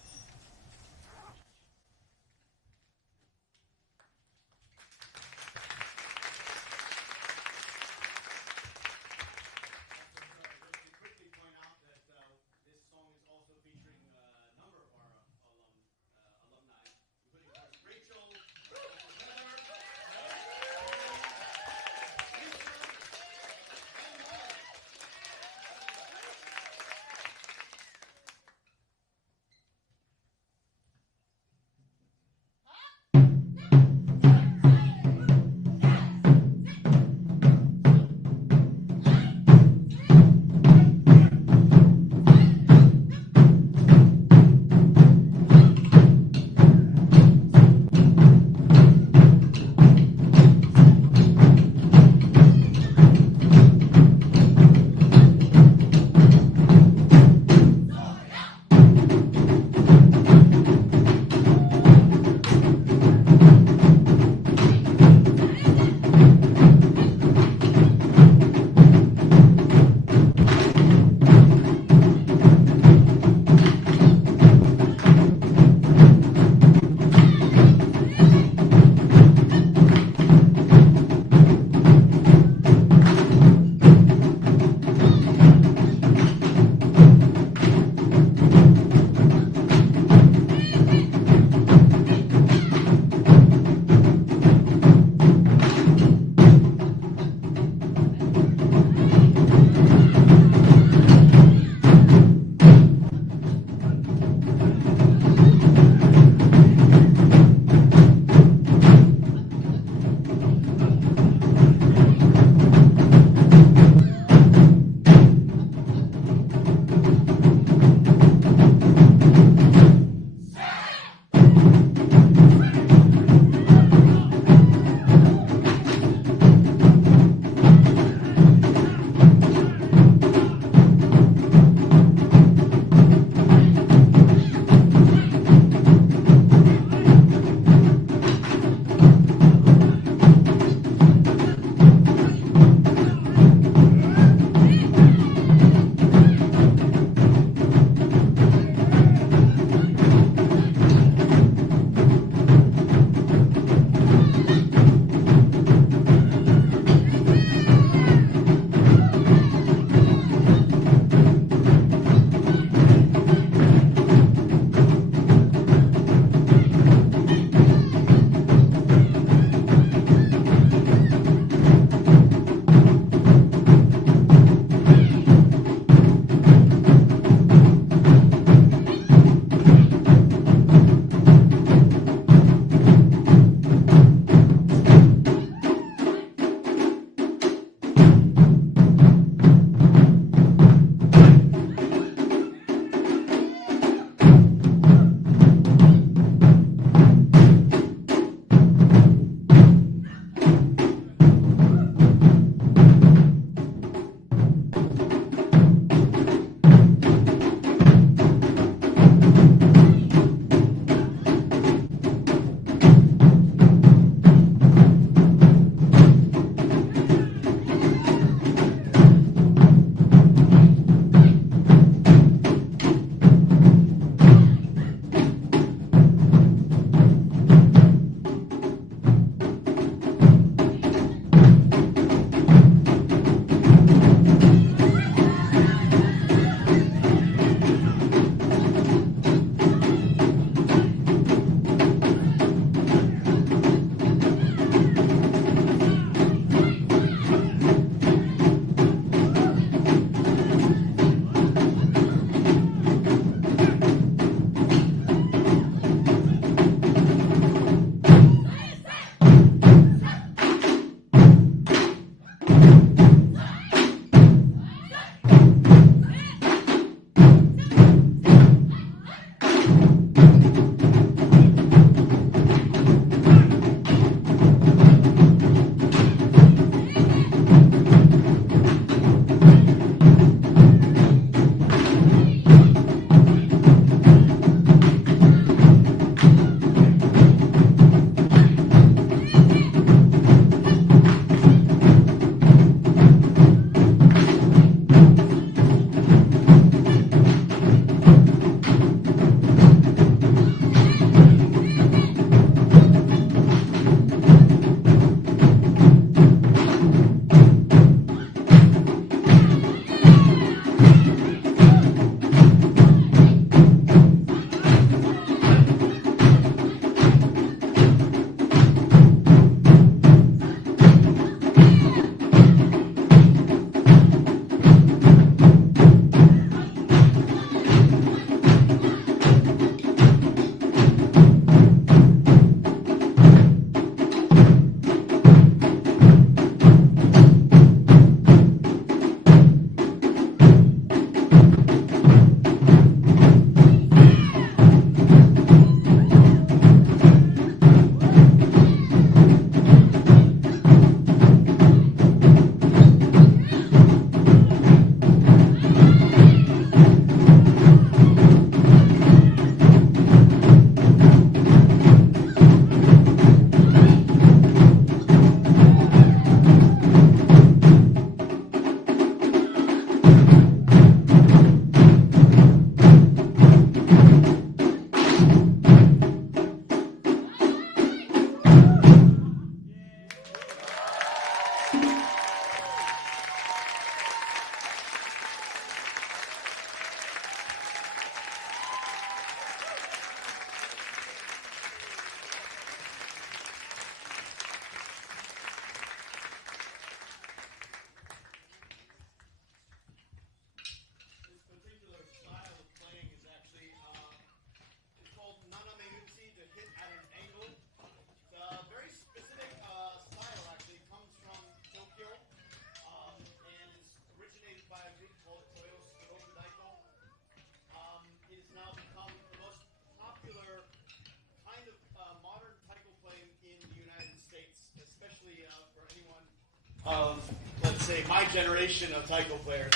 of, let's say, my generation of taiko players.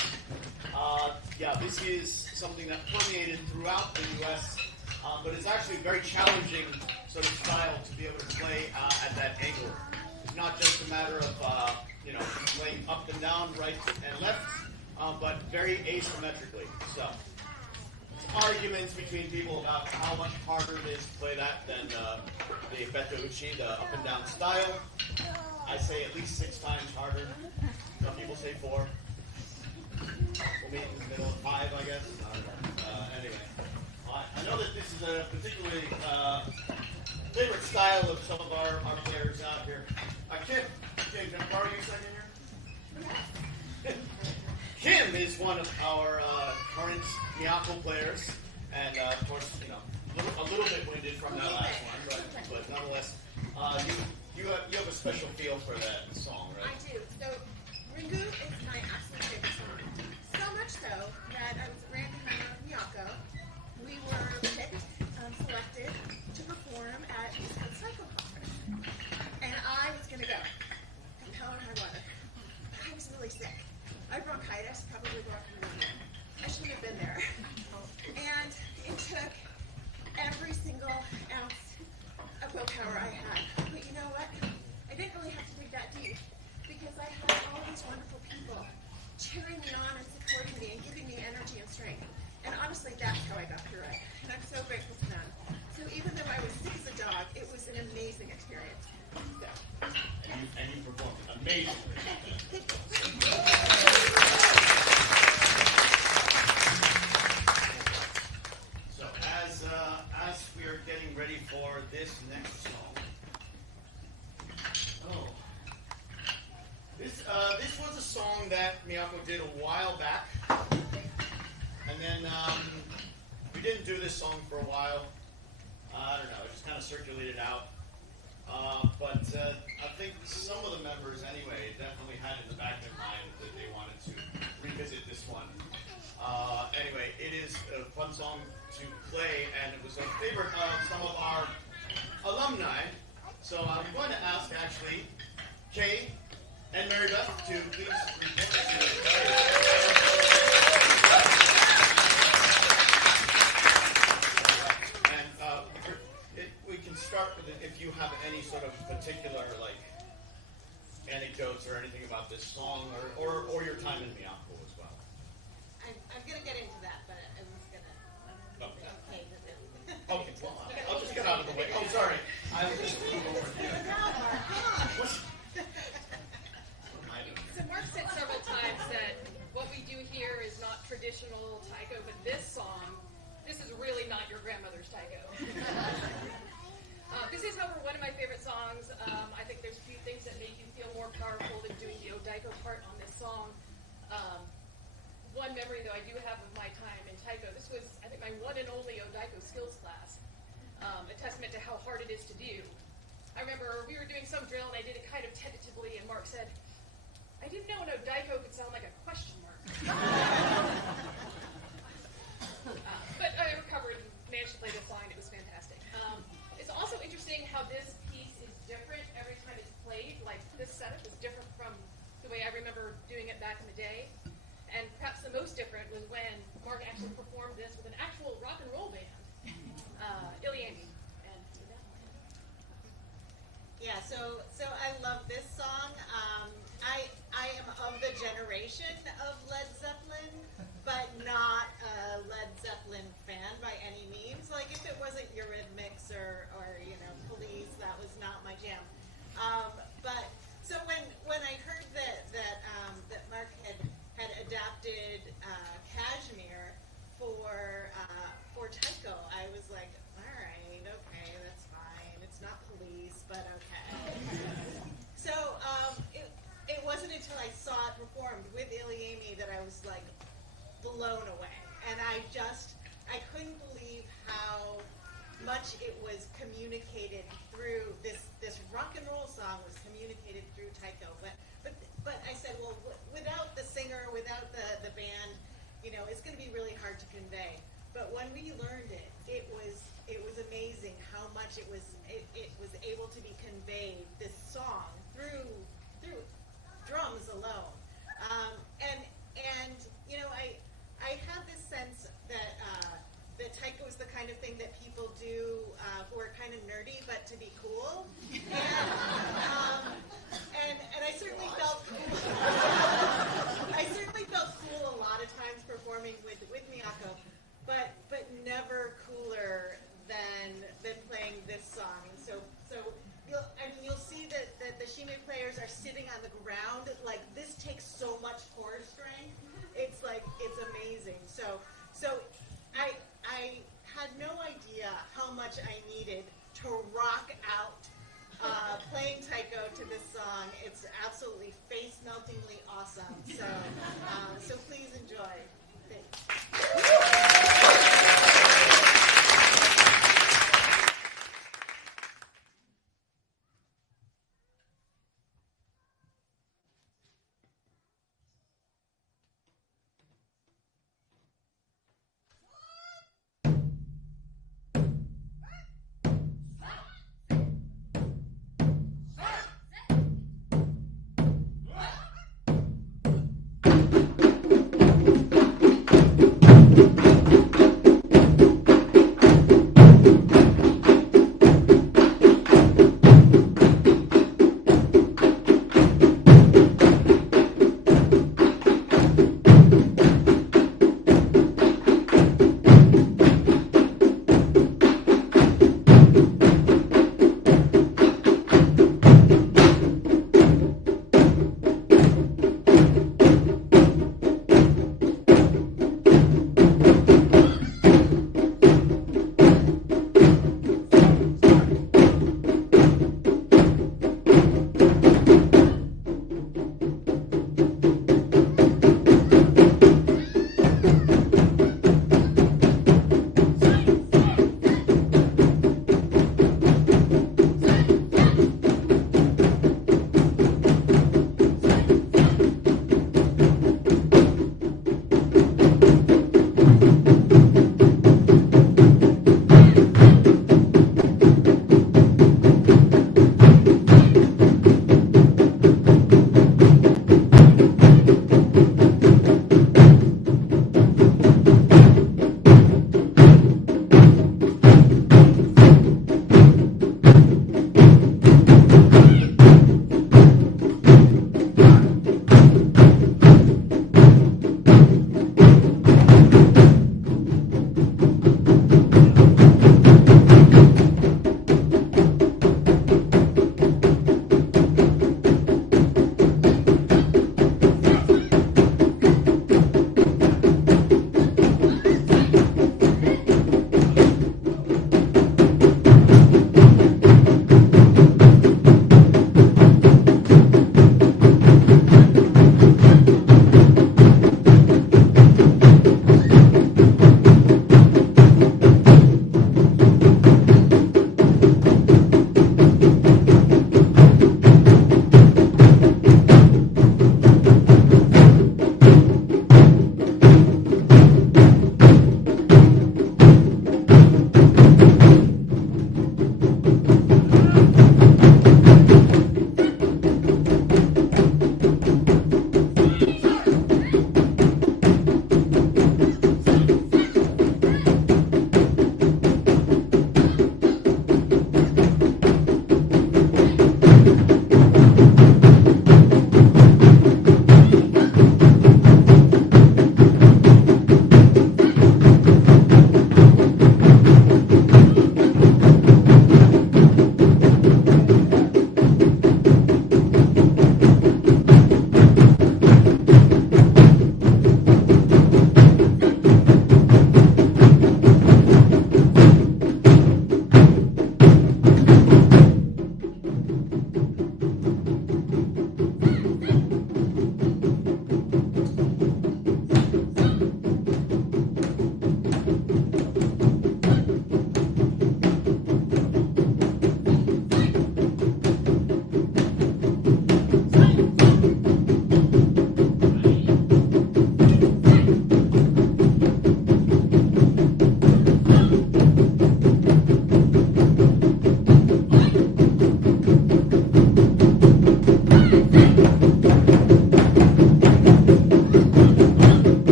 Yeah, this is something that permeated throughout the U.S., but it's actually a very challenging sort of style to be able to play at that angle. It's not just a matter of playing up and down, right and left, but very asymmetrically. So, arguments between people about how much harder it is to play that than the Betouchi, the up and down style. I say at least 6 times harder. Some people say 4. We'll meet in the middle of 5, I guess. Anyway, I know that this is a particularly favorite style of some of our players out here. Kim, can I borrow you a second here? Kim is one of our current Miyako players, and of course, a little bit winded from that last one, but nonetheless, you have a special feel for that song, right? I do. So, Ringu is my absolute favorite song. So much so that I was a random member of Miyako. We were picked, selected to perform at East Coast Taiko Conference, and I was going to go. Compelling high water. I was really sick. I had bronchitis, probably brought pneumonia. I shouldn't have been there. And it took every single ounce of willpower I had. But you know what? I didn't really have to dig that deep because I had all these wonderful people cheering me on and supporting me and giving me energy and strength. And honestly, that's how I got through it. And I'm so grateful to them. So even though I was sick as a dog, it was an amazing experience. So. And you performed amazingly. So as we are getting ready for this next song, this was a song that Miyako did a while back, and then we didn't do this song for a while. I don't know, it just kind of circulated out. But I think some of the members, anyway, definitely had in the back of their mind that they wanted to revisit this one. Anyway, it is a fun song to play, and it was a favorite of some of our alumni. So I'm going to ask, actually, Kay and Mary Beth to please we can start with it if you have any sort of particular anecdotes or anything about this song or your time in Miyako as well. I'm going to get into that, but I was going to pay with it. Okay, well, I'll just get out of the way. Oh, sorry. I was just over here. So Mark said several times that what we do here is not traditional taiko, but this is really not your grandmother's taiko. This is, however, one of my favorite songs. I think there's a few things that make you feel more powerful than doing the Odaiko part on this song. One memory, though, I do have of my time in taiko, this was, I think, my one and only Odaiko skills class, a testament to how hard it is to do. I remember we were doing some drill, and I did it kind of tentatively, and Mark said, I didn't know an Odaiko could sound like a question mark. But I recovered and managed to play this line. It was fantastic. It's also interesting how this piece is different every time it's played. Like, this setup is different from the way I remember doing it back in the day. And perhaps the most different was when Mark actually performed this with an actual rock and roll band, Iliami. Yeah, so I love this song. I am of the generation of Led Zeppelin, but not a Led Zeppelin fan by any means. Like, if it wasn't Eurythmics or Police, that was not my jam. But so when I heard that Mark had adapted Kashmir for Taiko, I was like, all right, okay, that's fine. It's not Police, but okay. So it wasn't until I saw it performed with Iliami that I was like blown away, and I couldn't believe how much it was communicated through this rock and roll song was communicated through Taiko. But I said, well, without the singer, without the band, it's going to be really hard to convey. But when we learned it, it was amazing how much it was able to be conveyed, this song, through drums meltingly awesome. So please enjoy. Thanks.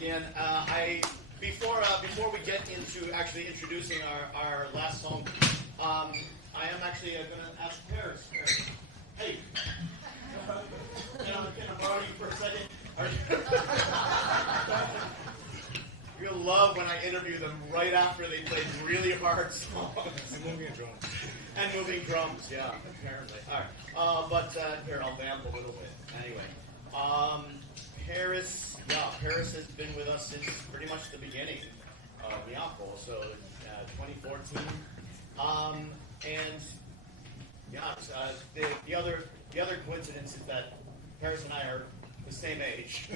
again. Before we get into actually introducing our last song, I am actually going to ask Paris. Hey, can I borrow you for a second? You're gonna love when I interview them right after they play really hard songs. And moving drums. And moving drums, yeah, apparently. All right, but here I'll vamp a little bit. Anyway, Paris has been with us since pretty much the beginning of Miyako, so 2014. And yeah, the other coincidence is that Paris and I are the same age.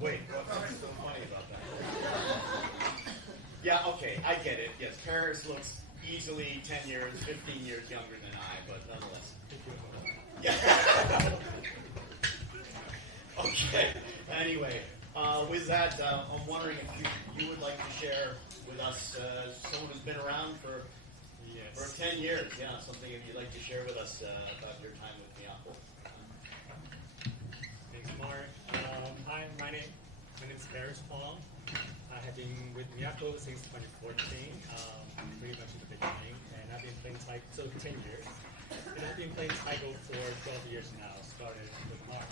Wait, what's so funny about that? Yeah, okay, I get it. Yes, Paris looks easily 10 years, 15 years younger than I, but nonetheless. Yeah. Okay. Anyway, with that, I'm wondering if you would like to share with us someone who's been around for 10 years. Yeah, something if you'd like to share with us about your time with Miyako. Thanks, Mark. Hi, my name is Paris Huang. I have been with Miyako since 2014, pretty much in the beginning, and I've been playing Taiko, so 10 years. And I've been playing Taiko for 12 years now, started with Mark.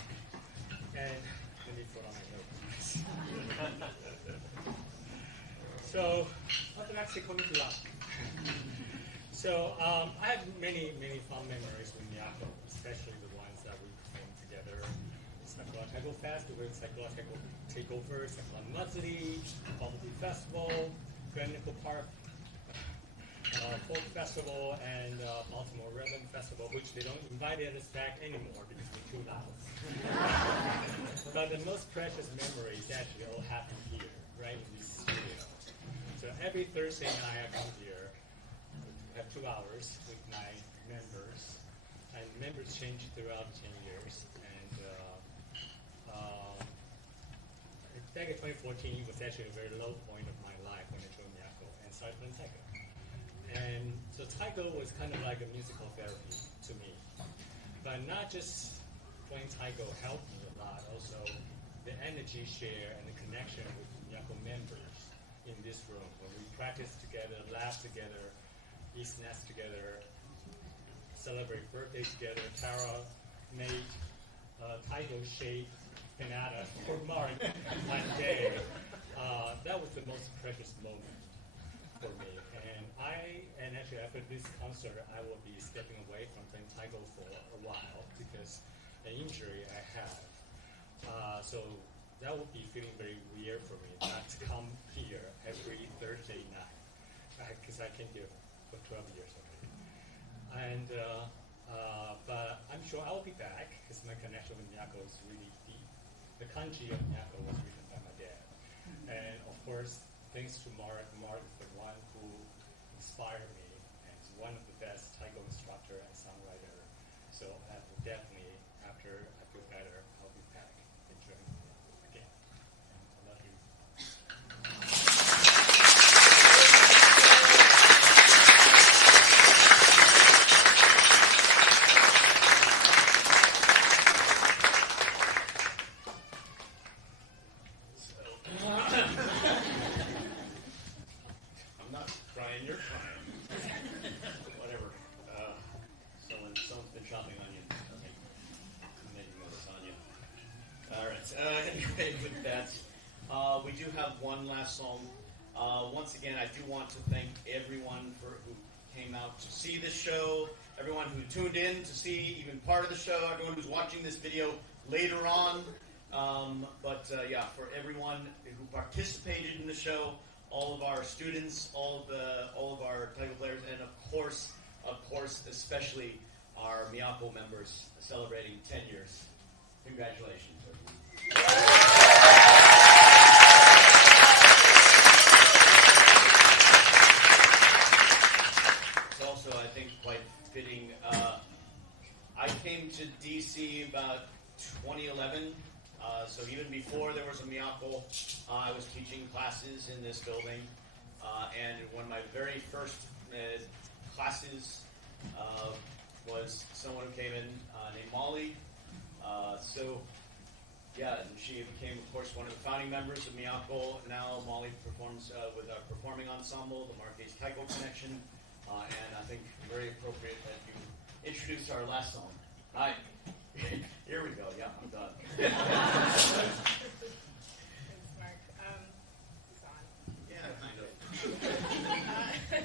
And let me put on my notes. So, So, I have many fond memories with Miyako, especially the ones that we performed together. Sakura Taiko Fest, with Sakura Taiko Takeover, Sakura Matsuri, Bumblebee Festival, Grand Nickel Park Folk Festival, and Baltimore Rhythm Festival, which they don't invite us back anymore because we're too loud. But the most precious memories actually all happen here, right in this studio. So every Thursday night I come here, have 2 hours with my members, and members change throughout 10 years. And back in 2014 was actually a very low point of my life when I joined Miyako and started playing Taiko. And so Taiko was kind of like a musical therapy to me. But not just playing Taiko helped me a lot, also the energy share and the connection with Miyako members in this room when we practice together, laugh together, eat snacks together, celebrate birthdays together. Tara made Taiko shaped pinata for Mark one day. That was the most precious moment for me. And actually after this concert, I will be stepping away from playing Taiko for a while because an injury I have. So that would be feeling very weird for me not to come here every Thursday night because I can't do it for 12 years already. And but I'm sure I'll be back because my connection with Miyako is really deep. The kanji of Miyako was written by my dad. And of course, thanks to Mark. Mark is the one who inspired me and is one of the best Taiko instructor and songwriter. So I will definitely, after I feel better, I'll be back and join again. I love you. I'm not crying, you're crying. Whatever. Someone's been chopping onions. I'm making notice on you. All right. Anyway, with that, we do have one last song. Once again, I do want to thank everyone who came out to see this show, everyone who tuned in to see even part of the show, everyone who's watching this video later on. Yeah, for everyone who participated in the show, all of our students, all of our Taiko players, and of course, especially our Miyako members celebrating 10 years. Congratulations. It's also, I think, quite fitting. I came to DC about 2011. So even before there was a Miyako, I was teaching classes in this building. And one of my very first classes was someone who came in named Molly. Yeah, and she became, of course, one of the founding members of Miyako. Now Molly performs with our performing ensemble, the Mark H Taiko Connection, and I think very appropriate that you introduce our last song. Hi. Here we go. Yeah, I'm done. Thanks, Mark. It's on. Yeah, kind of.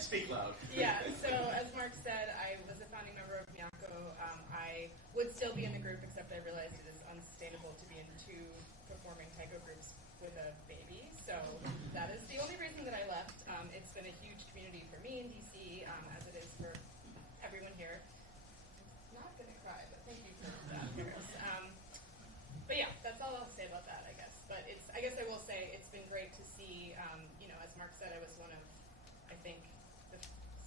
Speak loud. Yeah, so as Mark said, I was a founding member of Miyako. I would still be in the group, except I realized it is unsustainable to be in two performing taiko groups with a baby. So that is the only reason that I left. It's been a huge community for me in DC, as it is for everyone here. I'm not going to cry, but thank you for that, Paris. But yeah, that's all I'll say about that, I guess. But I guess I will say it's been great to see, as Mark said, I was one of, I think, the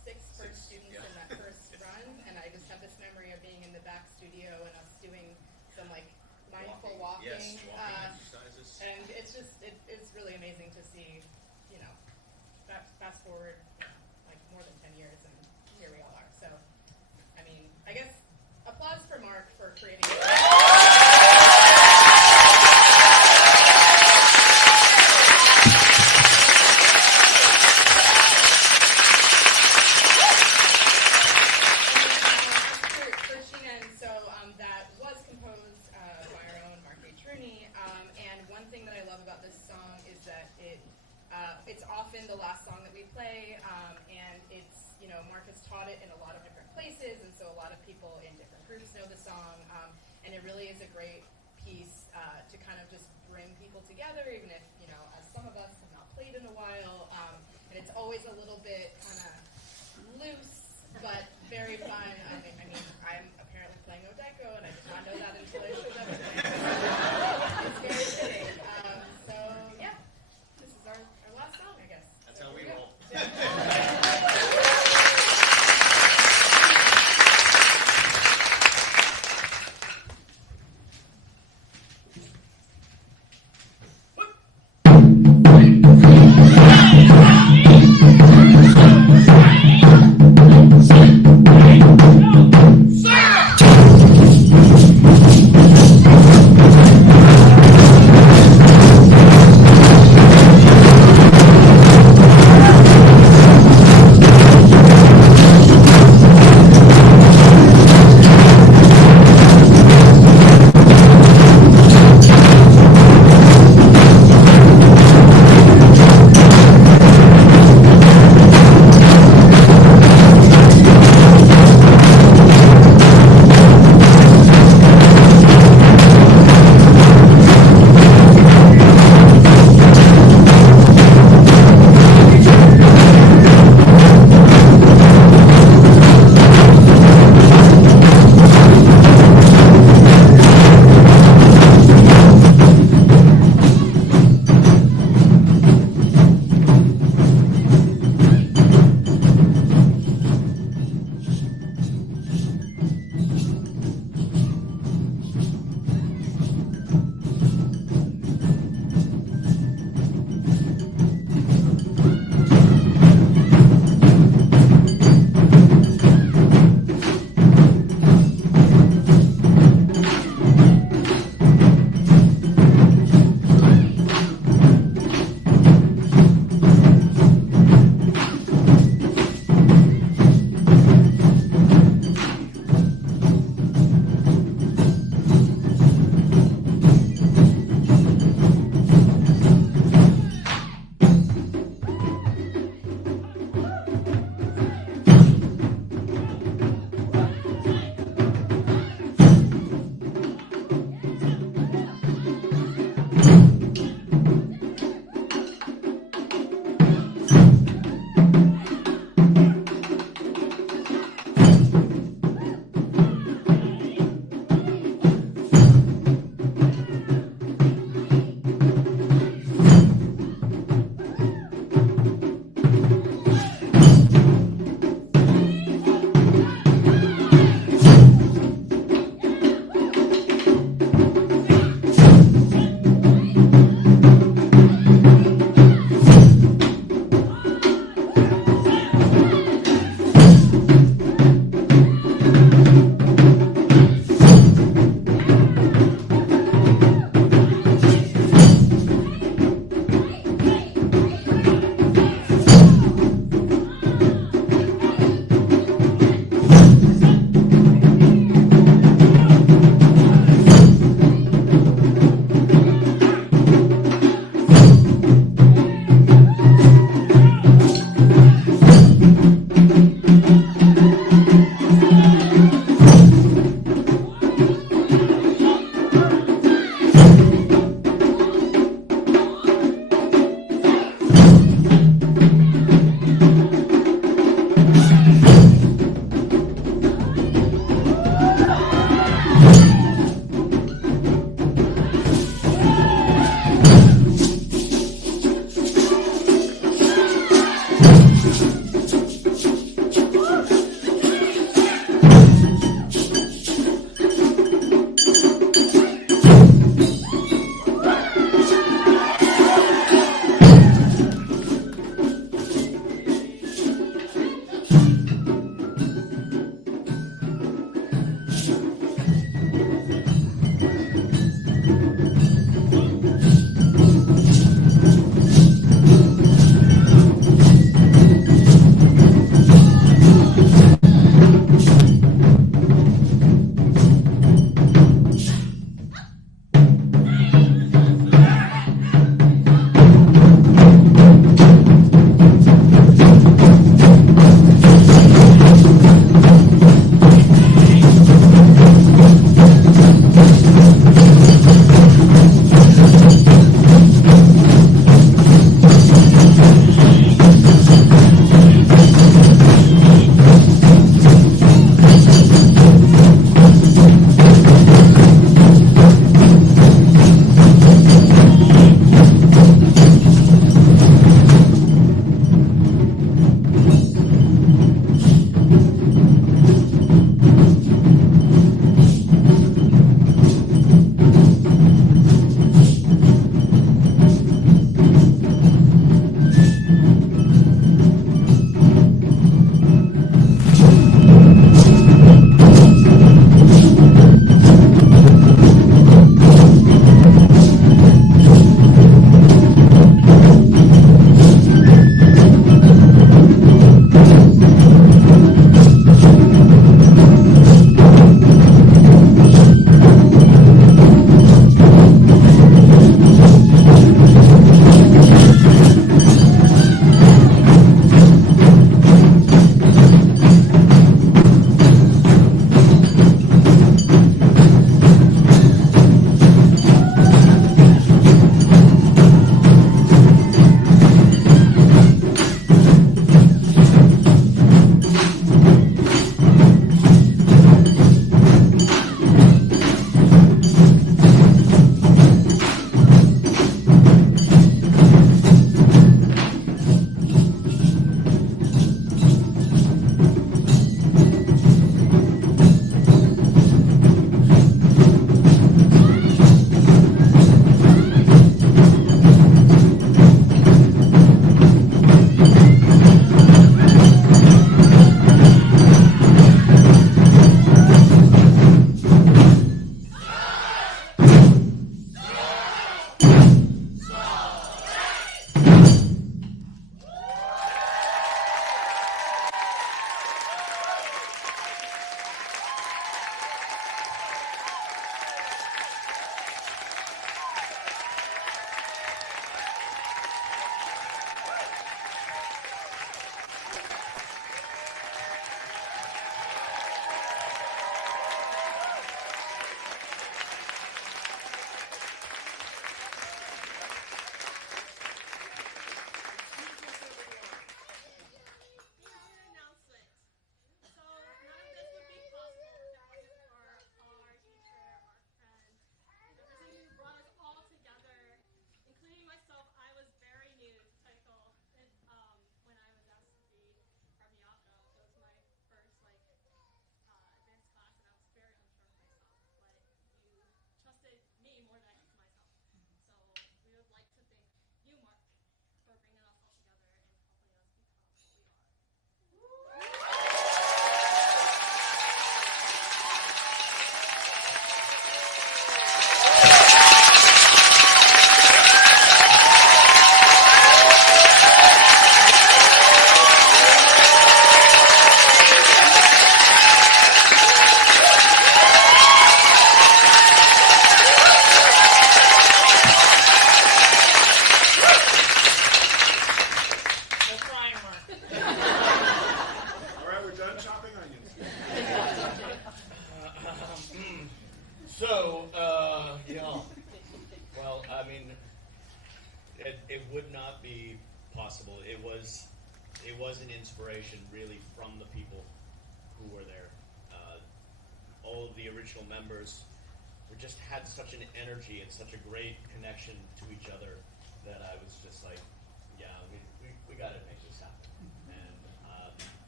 6 first students in that first run, and I just have this memory of being in the back studio and us doing some mindful walking. Yes, walking exercises. And it's just, it's really amazing to see, fast forward more than 10 years, and here we all are. So, I mean, I guess applause for Mark for creating it's often the last song that we play, and it's, Mark has taught it in a lot of different places, and so a lot of people in different groups know the song, and it really is a great piece to kind of just bring people together, even if, as some of us have not played in a while, and it's always a little bit kind of loose, but very fun. I mean, I'm apparently playing Odaiko, and I did not know that until I showed up. It's very fitting. So, yeah. This is our last song, I guess. That's how we roll. Hey! So, yeah. Well, I mean, it would not be possible. It was an inspiration, really, from the people who were there. All of the original members just had such an energy and such a great connection to each other that I was just like, yeah, we got to make this happen.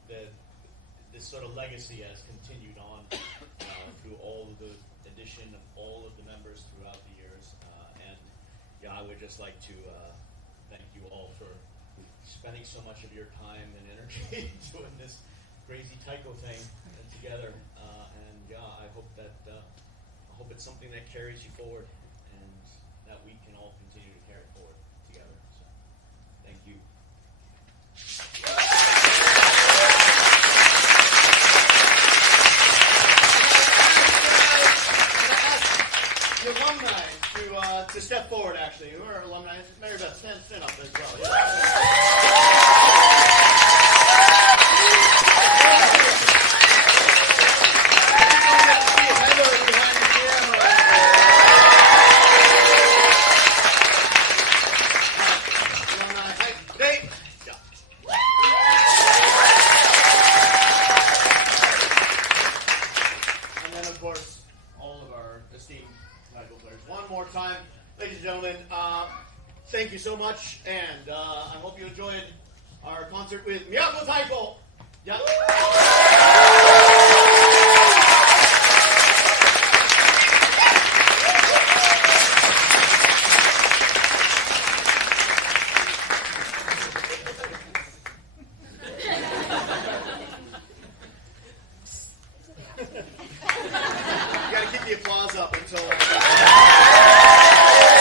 And this sort of legacy has continued on through all of the addition of all of the members throughout the years. And yeah, I would just like to thank you all for spending so much of your time and energy doing this crazy taiko thing together. And yeah, I hope it's something that carries you forward and that we can all continue to carry forward together. So, thank you. The alumni to step forward, actually. Who are alumni? Maybe about 10 up as well. And then, of course, all of our esteemed Taiko players. One more time, ladies and gentlemen, thank you so much, and I hope you enjoyed our concert with Miyako Taiko. Yeah. You gotta keep the applause up until